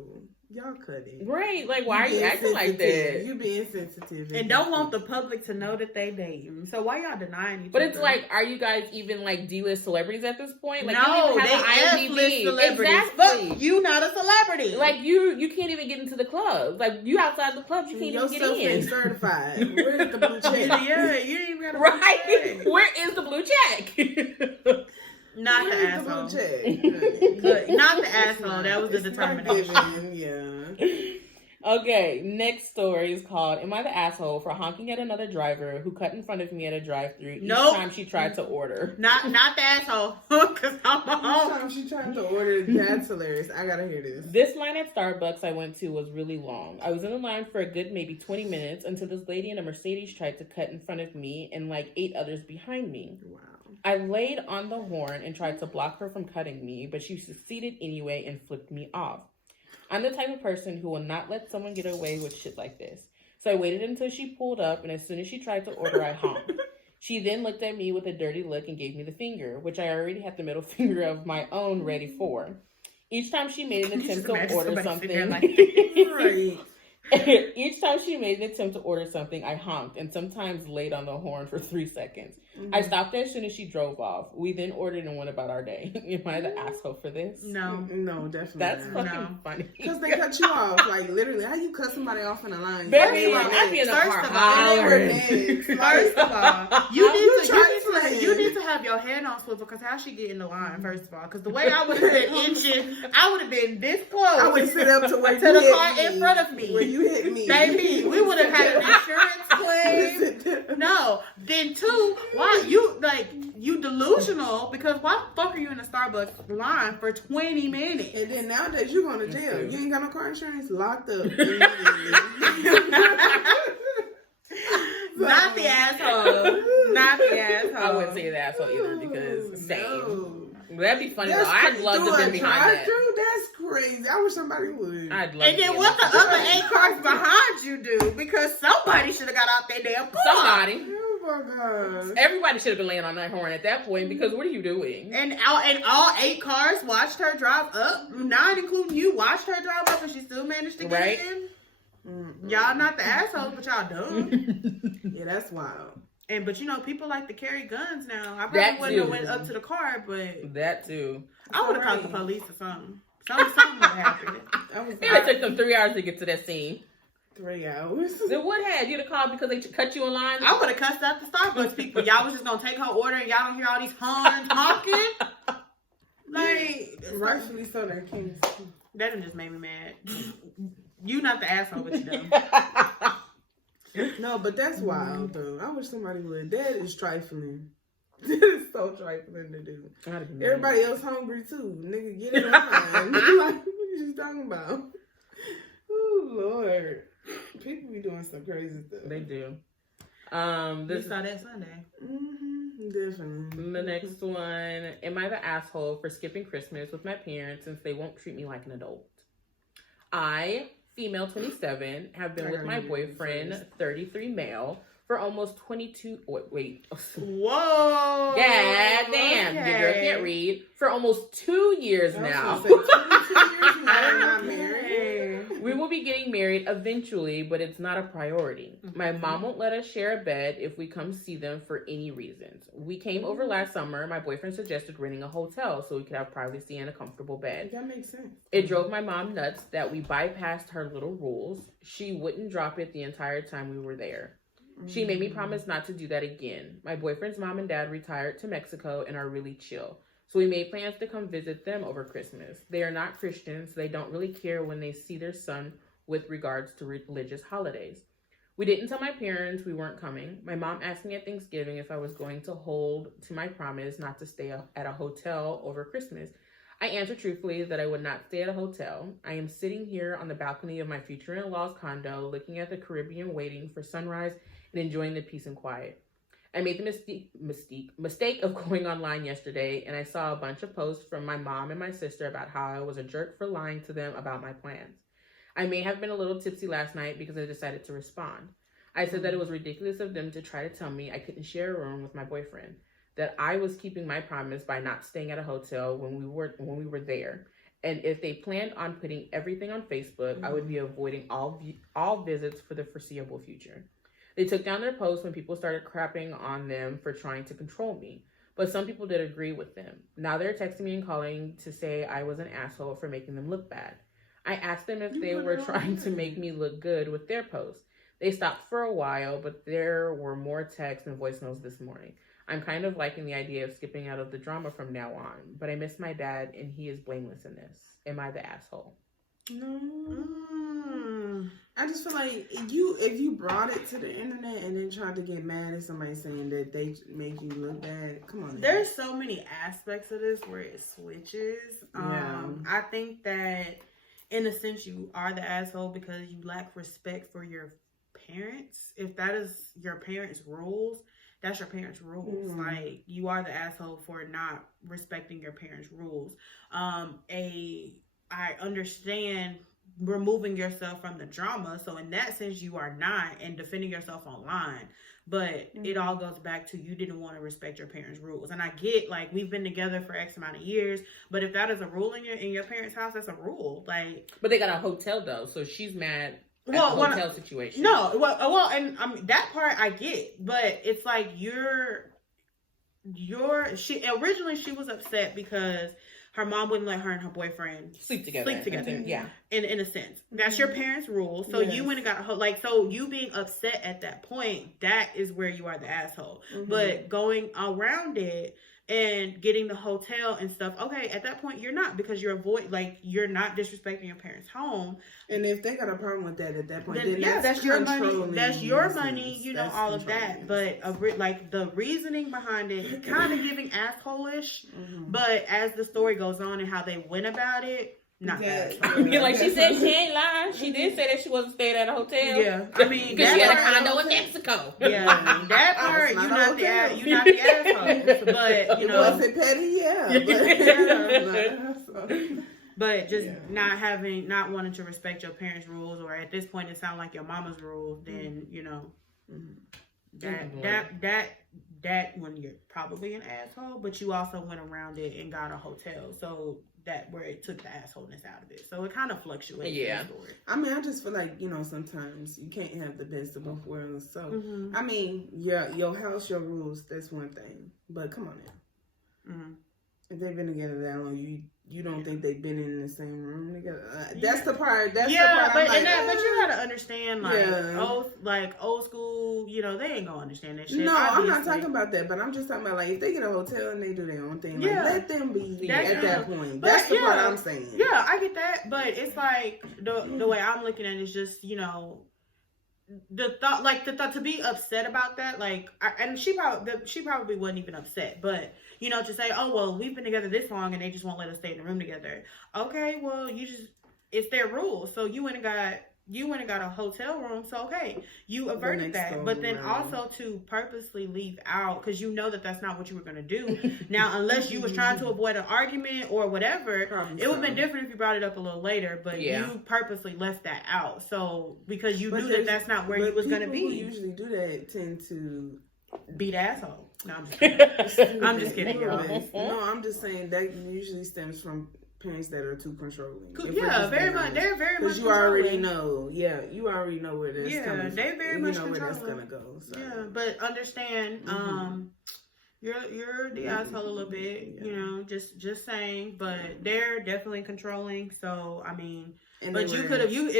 y'all cut it. Right. Like, why are you being acting like sensitive. that? You being sensitive. And don't want the public to know that they dating. So why y'all denying each But other? it's like, are you guys even like D-list celebrities at this point? Like, no, you they don't even have an F-list IMDb. celebrities. Exactly. Fuck, you not a celebrity. Like you can't even get into the clubs. Like you outside the clubs, you can't Your even stuff get ain't in. certified. Where's the blue check? yeah, you ain't even got a Right? blue check. Where is the blue check? Not the Where's asshole. check? Good. Not the asshole. That was the It's not determination. given, yeah. Okay, next story is called "Am I the asshole for honking at another driver who cut in front of me at a drive-thru each Nope. time she tried to order?" Not the asshole. Cause I'm Each home. time she tried to order, that's hilarious. I gotta hear this. This line at Starbucks I went to was really long. I was in the line for a good maybe 20 minutes until this lady in a Mercedes tried to cut in front of me and like 8 others behind me. Wow. I laid on the horn and tried to block her from cutting me, but she succeeded anyway and flipped me off. I'm the type of person who will not let someone get away with shit like this. So I waited until she pulled up, and as soon as she tried to order, I honked. She then looked at me with a dirty look and gave me the finger, which I already had the middle finger of my own ready for. Each time she made an attempt to order something, Right. each time she made an attempt to order something, I honked and sometimes laid on the horn for 3 seconds. I stopped her as soon as she drove off. We then ordered and went about our day. Am I the asshole for this? No. No, definitely. That's not. fucking funny. Because they cut you off. Like, literally, how you cut somebody off in a line? Very They like, were I'd be in the next. car First of all, They were hollering. next. First Like, of all, you need to have your head on swivel because how she get in the line, first of all? Because the way I would have been inching, I would have been this close. I would sit up to where to you the hit car me. in front of me. Where you hit me. Baby, we would have had an insurance claim. No. Then two, why you delusional because why the fuck are you in a Starbucks line for 20 minutes? And then nowadays you going to jail. You ain't got no car insurance, locked up. Not the asshole. Not the asshole. I wouldn't say the asshole either because same. No. That'd be funny though. That's I'd love to crazy. be behind that. Drive-thru? That's crazy. I wish somebody would. I'd love And to then be what the in that other 8 cars behind you do? Because somebody should have got out their damn car. Somebody. Oh my God. Everybody should have been laying on that horn at that point because what are you doing? And all 8 cars watched her drive up. 9, including you, watched her drive up, and she still managed to get Right. in. Y'all not the assholes, but y'all dumb. Yeah, that's wild. But you know, people like to carry guns now. I That probably wouldn't have too. went up to the car, but That too. I would have called the police or something. Something would have happened. It took them 3 hours to get to that scene. 3 hours. It would have. You'd have called because they cut you in line. I would have cussed out the Starbucks people. Y'all was just gonna take her order and y'all don't hear all these horns honking. Like, Rightfully so, they're kings. that done just made me mad. You not the asshole, but you dumb. No, but that's wild though. I wish somebody would. That is trifling. That is so trifling to do. Everybody else hungry too. Nigga, get in line. Like, what are you talking about? Oh Lord. People be doing some crazy stuff. They do. We saw that Sunday. Definitely. The next one. Am I the asshole for skipping Christmas with my parents since they won't treat me like an adult? I, female 27, have been with my boyfriend, 33 male, for almost 22. Wait. Whoa. God damn. Your girl can't read. For almost 2 years now. I was gonna say 22 years and they're not married. We will be getting married eventually, but it's not a priority. My mom won't let us share a bed if we come see them for any reasons. We came over last summer. My boyfriend suggested renting a hotel so we could have privacy and a comfortable bed. That makes sense. It drove my mom nuts that we bypassed her little rules. She wouldn't drop it the entire time we were there. She made me promise not to do that again. My boyfriend's mom and dad retired to Mexico and are really chill. So we made plans to come visit them over Christmas. They are not Christians, so they don't really care when they see their son with regards to religious holidays. We didn't tell my parents we weren't coming. My mom asked me at Thanksgiving if I was going to hold to my promise not to stay at a hotel over Christmas. I answered truthfully that I would not stay at a hotel. I am sitting here on the balcony of my future in-law's condo, looking at the Caribbean, waiting for sunrise and enjoying the peace and quiet. I made the mistake of going online yesterday, and I saw a bunch of posts from my mom and my sister about how I was a jerk for lying to them about my plans. I may have been a little tipsy last night because I decided to respond. I said that it was ridiculous of them to try to tell me I couldn't share a room with my boyfriend, that I was keeping my promise by not staying at a hotel when we were there, and if they planned on putting everything on Facebook, I would be avoiding all visits for the foreseeable future. They took down their posts when people started crapping on them for trying to control me, but some people did agree with them. Now they're texting me and calling to say I was an asshole for making them look bad. I asked them if they were trying to make me look good with their posts. They stopped for a while, but there were more texts and voicemails this morning. I'm kind of liking the idea of skipping out of the drama from now on, but I miss my dad and he is blameless in this. Am I the asshole? No. I just feel like if you brought it to the internet and then tried to get mad at somebody saying that they make you look bad, come on. There's so many aspects of this where it switches. Yeah. I think that in a sense you are the asshole because you lack respect for your parents. If that is your parents' rules, that's your parents' rules. Like, you are the asshole for not respecting your parents' rules. I understand removing yourself from the drama, so in that sense you are not, and defending yourself online, but it all goes back to you didn't want to respect your parents' rules. And I get, like, we've been together for X amount of years, but if that is a rule in your parents' house, that's a rule. Like, but they got a hotel though, so she's mad at the hotel situation. No, well, and that part I get, but it's like she originally was upset because her mom wouldn't let her and her boyfriend sleep together. Yeah. In a sense. That's your parents' rule. So you went and got so you being upset at that point, that is where you are the asshole. But going around it and getting the hotel and stuff, okay, at that point you're not, because you're you're not disrespecting your parents' home. And if they got a problem with that at that point, then that's your money. That's your money, that's all of that. But like the reasoning behind it, kind of giving asshole-ish. But as the story goes on and how they went about it, not bad. Like she said, she ain't lying. She did say that she wasn't staying at a hotel. Yeah, I mean, because she had a condo in Mexico. Yeah, that part you're not the asshole. But you know, was it petty? But just not wanting to respect your parents' rules, or at this point it sounds like your mama's rules, then you know that when you're probably an asshole, but you also went around it and got a hotel, so that where it took the assholeness out of it. So it kind of fluctuates. Yeah. In the story. I mean, I just feel like, sometimes you can't have the best of both worlds. So I mean, your house, your rules, that's one thing. But come on now. If they've been together that long, you don't think they've been in the same room together? That's the part. That's the part. But you gotta understand, old school. They ain't gonna understand that shit. No, obviously. I'm not talking about that. But I'm just talking about, like, if they get a hotel and they do their own thing, let them be at that point. That's the part I'm saying. Yeah, I get that. But it's like the way I'm looking at it is just the thought to be upset about that, and she probably wasn't even upset, but to say, oh well, we've been together this long and they just won't let us stay in the room together. Okay, well, it's their rules. So you went and got a hotel room, so okay, you averted that. But then also to purposely leave out, because that's not what you were going to do. Now, unless you was trying to avoid an argument or whatever, it would have been different if you brought it up a little later, but you purposely left that out. So, because you knew that's not where you was going to be. People who usually do that tend to be the asshole. No, I'm just kidding. I'm just kidding, y'all. No, I'm just saying that usually stems from parents that are too controlling. Yeah, very much. They're very much. Because you already know. Yeah, you already know where this coming from. They're very much controlling. You know where that's gonna go. So. Yeah, but understand, you're the asshole a little bit. Just saying. But they're definitely controlling. So I mean, but you could have you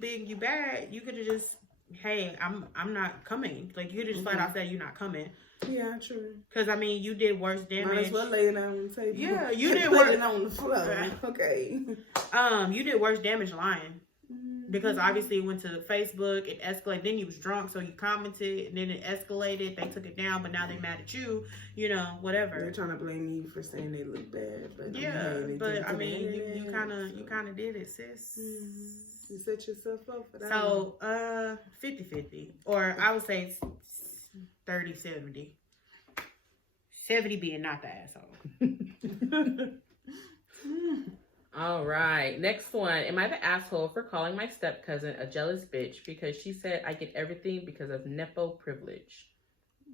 big, you bad. You could have just, hey, I'm not coming. Like, you could just flat out say you're not coming. Yeah, true. Because, you did worse damage. Might as well lay it on the table. Yeah, you did worse. on the floor. Okay. You did worse damage lying. Because obviously it went to Facebook, it escalated. Then you was drunk, so you commented, and then it escalated. They took it down, but now they mad at you. You know, whatever. They're trying to blame you for saying they look bad, but Yeah, but I mean, you kind of did it, sis. Mm-hmm. You set yourself up for that. So 50-50, or I would say 30-70. 70 being not the asshole. All right, next one. Am I the asshole for calling my step cousin a jealous bitch because she said I get everything because of nepo privilege?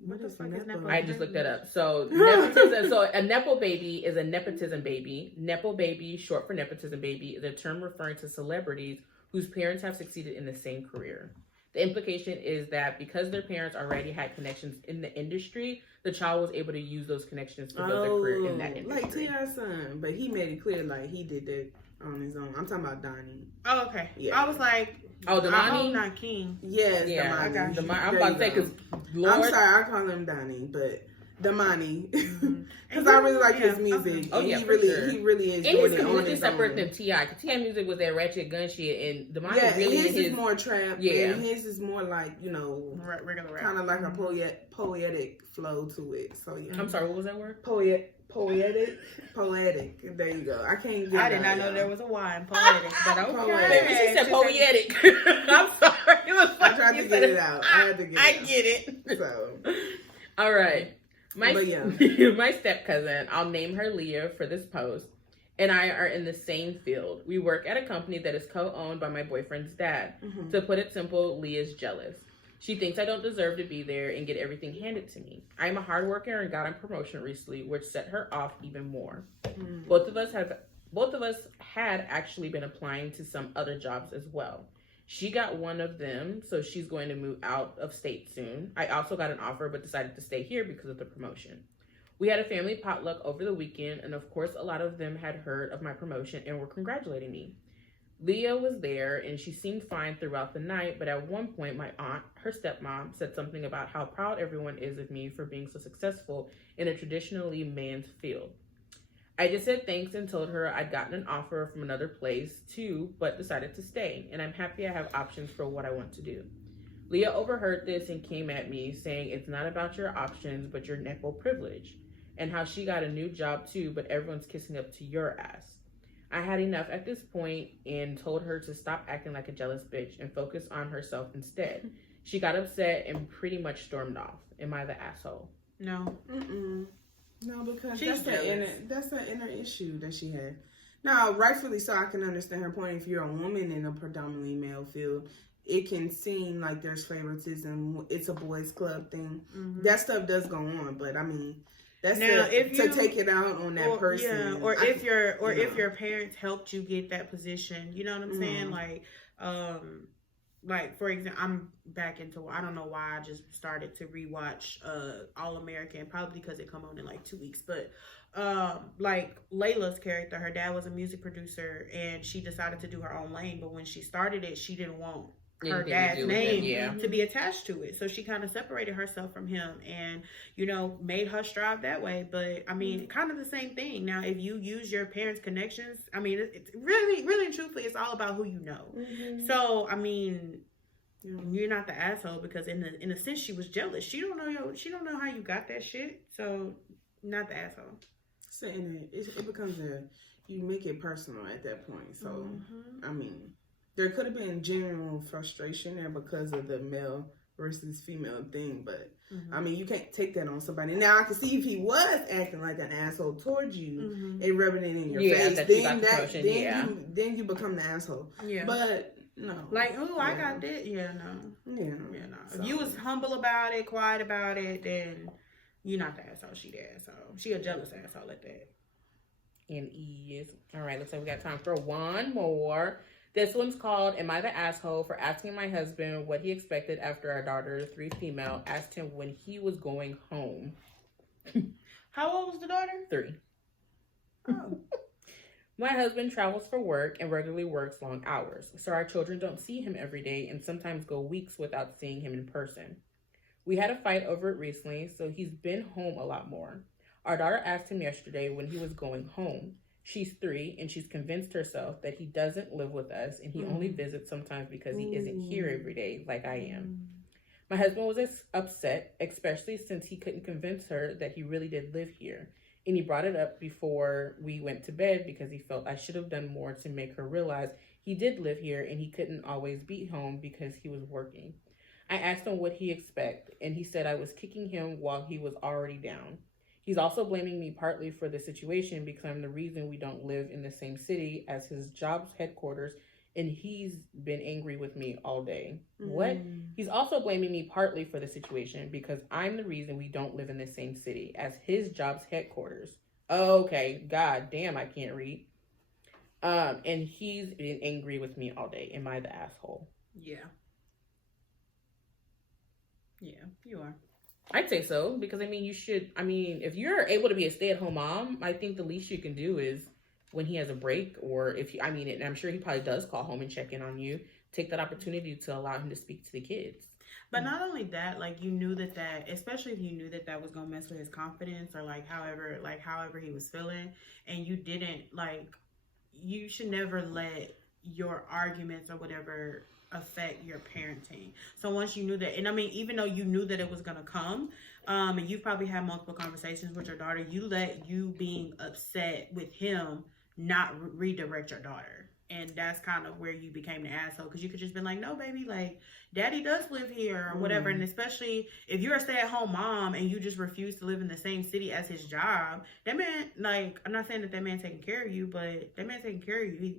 What the fuck is nepo? I just looked that up. So nepotism. So a nepo baby is a nepotism baby. Nepo baby, short for nepotism baby, is a term referring to celebrities whose parents have succeeded in the same career. The implication is that because their parents already had connections in the industry, the child was able to use those connections to build their career in that industry. Like T.I.'s son, but he made it clear like he did that on his own. I'm talking about Donnie. Oh, okay. Yeah. I was like, Damani? not King. Yes, Yeah, Damani. I got you. I'm There about you to say, go. because Lord... I'm sorry, I call him Donnie, but Damani. Mm-hmm. Because I really like his music. Okay. Oh, and yeah, he for really, sure. he really is And doing he's it on completely his separate own. than T.I. Because T.I. music was that ratchet gun shit, and Damani Yeah, really his in is his... more trap. Yeah. And his is more like, you know, Regular rap. kind of like a poetic flow to it. So yeah. I'm sorry, what was that word? Poetic. There you go. I can't get I did it not out, know y'all. there was a Y in poetic, but okay. Poetic. Maybe she said poetic. I'm sorry. It was I tried to get it out. I had to get it I out. get it. So, All right. But yeah. My step cousin, I'll name her Leah for this post, and I are in the same field. We work at a company that is co-owned by my boyfriend's dad. Mhm. To put it simple, Leah's jealous. She thinks I don't deserve to be there and get everything handed to me. I am a hard worker and got a promotion recently, which set her off even more. Mhm. Both of us had actually been applying to some other jobs as well. She got one of them, so she's going to move out of state soon. I also got an offer, but decided to stay here because of the promotion. We had a family potluck over the weekend, and of course, a lot of them had heard of my promotion and were congratulating me. Leah was there, and she seemed fine throughout the night, but at one point, my aunt, her stepmom, said something about how proud everyone is of me for being so successful in a traditionally man's field. I just said thanks and told her I'd gotten an offer from another place too, but decided to stay, and I'm happy I have options for what I want to do. Leah overheard this and came at me saying it's not about your options, but your nepo privilege, and how she got a new job too, but everyone's kissing up to your ass. I had enough at this point and told her to stop acting like a jealous bitch and focus on herself instead. She got upset and pretty much stormed off. Am I the asshole? No. Mm-mm. No, because She's that's the inner issue that she had. Now, rightfully so, I can understand her point. If you're a woman in a predominantly male field, it can seem like there's favoritism. It's a boys' club thing. Mm-hmm. That stuff does go on, but I mean, that's now, to take it out on that person. Yeah, if your parents helped you get that position, you know what I'm saying? Like for example, I'm back into, I don't know why I just started to rewatch All American, probably because it come on in like 2 weeks, but like Layla's character, her dad was a music producer and she decided to do her own lane, but when she started it, she didn't want her dad's name to be attached to it, so she kind of separated herself from him and, you know, made her strive that way. But I mean, kind of the same thing. Now, if you use your parents' connections, I mean, it's really and truthfully, it's all about who you know. So I mean, you're not the asshole, because in a sense she was jealous. She don't know how you got that shit, so not the asshole. So it becomes you make it personal at that point. So I mean, there could have been genuine frustration there because of the male versus female thing, but I mean, you can't take that on somebody. Now, I can see if he was acting like an asshole towards you and rubbing it in your face, then you become the asshole. Yeah, but no, like, oh, I got that. Yeah, no. So, if you was humble about it, quiet about it, then you're not the asshole. She the asshole. She a jealous asshole at that. And is all right. Looks like we got time for one more. This one's called, Am I the Asshole for Asking My Husband what he expected after our daughter, 3 female, asked him when he was going home. How old was the daughter? 3. Oh. My husband travels for work and regularly works long hours, so our children don't see him every day and sometimes go weeks without seeing him in person. We had a fight over it recently, so he's been home a lot more. Our daughter asked him yesterday when he was going home. She's 3, and she's convinced herself that he doesn't live with us, and he only visits sometimes because he isn't here every day like I am. My husband was upset, especially since he couldn't convince her that he really did live here. And he brought it up before we went to bed because he felt I should have done more to make her realize he did live here and he couldn't always be home because he was working. I asked him what he expected, and he said I was kicking him while he was already down. He's also blaming me partly for the situation because I'm the reason we don't live in the same city as his job's headquarters, and he's been angry with me all day. What? He's also blaming me partly for the situation because I'm the reason we don't live in the same city as his job's headquarters. Okay, god damn, I can't read. And he's been angry with me all day. Am I the asshole? Yeah, you are. I'd say so, because you should, if you're able to be a stay-at-home mom, I think the least you can do is when he has a break, or if you, and I'm sure he probably does call home and check in on you, take that opportunity to allow him to speak to the kids. But not only that, like, you knew that, especially if you knew that was going to mess with his confidence, or however he was feeling, and you didn't, you should never let your arguments or whatever affect your parenting. So once you knew that, and even though you knew that it was going to come, and you've probably had multiple conversations with your daughter, you let you being upset with him not redirect your daughter. And that's kind of where you became the asshole, because you could just been like, no, baby, daddy does live here or whatever. And especially if you're a stay-at-home mom and you just refuse to live in the same city as his job, that man, I'm not saying that man's taking care of you, but that man's taking care of you.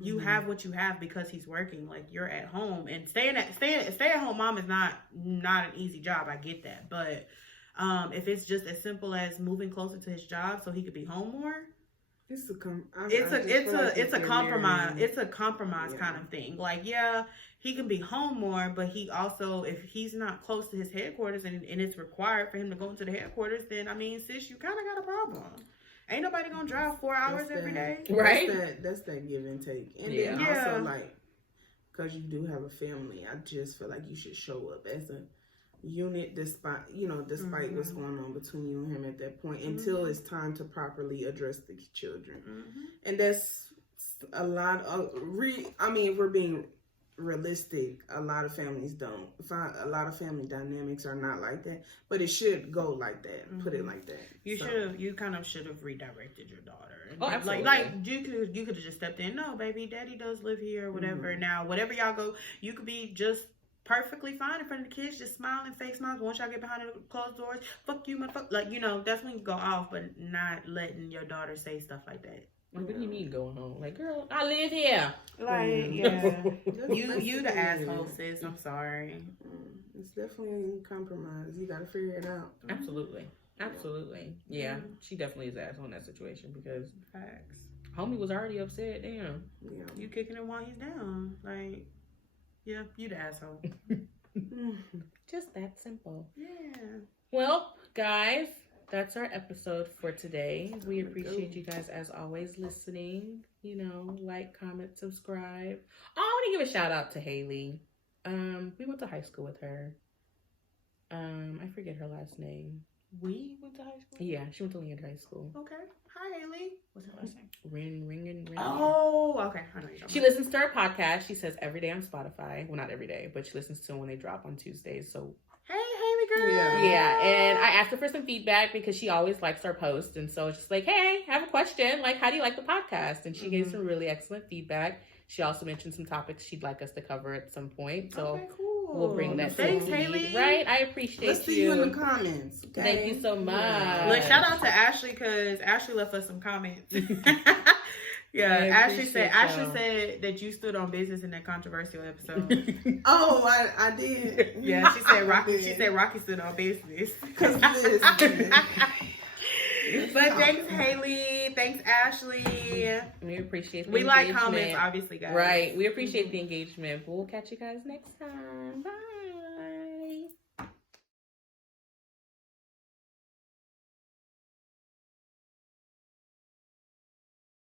You have what you have because he's working. You're at home, and stay-at-home mom is not an easy job. I get that. But if it's just as simple as moving closer to his job so he could be home more, it's a compromise. It's a compromise kind of thing. He can be home more, but he also, if he's not close to his headquarters and it's required for him to go into the headquarters, then sis, you kind of got a problem. Ain't nobody gonna drive 4 hours every day, right? That's that give and take, and then also because you do have a family, I just feel like you should show up as a unit, despite what's going on between you and him at that point, until it's time to properly address the children. And that's a lot of if we're being realistic, a lot of families don't. A lot of family dynamics are not like that, but it should go like that. Put it like that. You kind of should have redirected your daughter. Oh, absolutely. You could have just stepped in. No, baby, daddy does live here, whatever. Now, whatever y'all go, you could be just perfectly fine in front of the kids, just smiling, fake smiles. Once y'all get behind the closed doors, fuck you, motherfucker. That's when you go off, but not letting your daughter say stuff like that. What do you mean going home? Girl, I live here. You the asshole, sis. I'm sorry. It's definitely a compromise. You got to figure it out. Absolutely. Yeah, she definitely is the asshole in that situation, because facts. Homie was already upset. Damn. Yeah. You kicking him while he's down. Yeah, you the asshole. Just that simple. Yeah. Well, guys, that's our episode for today. We appreciate you guys, as always, listening. Like, comment, subscribe. I want to give a shout out to Haley. We went to high school with her. I forget her last name. We went to high school? Yeah, she went to Leander High School. Okay. Hi, Haley. What's her last name? Ring. Oh, okay. I know she listens to our podcast. She says every day on Spotify. Well, not every day, but she listens to them when they drop on Tuesdays. So, hey, Haley girl. Yeah, and I asked her for some feedback because she always likes our posts. And so it's just hey, I have a question. How do you like the podcast? And she gave some really excellent feedback. She also mentioned some topics she'd like us to cover at some point. So we'll bring that to Thanks, the Haley. feed. Right? I appreciate Let's see you in the comments. Okay? Thank you so much. Look, shout out to Ashley, because Ashley left us some comments. Ashley said that you stood on business in that controversial episode. Oh, I did. Yeah, she said Rocky stood on business. But thanks, Haley. Thanks, Ashley. We appreciate the We engagement. like comments, obviously, guys. Right. We appreciate the engagement. We'll catch you guys next time. Bye.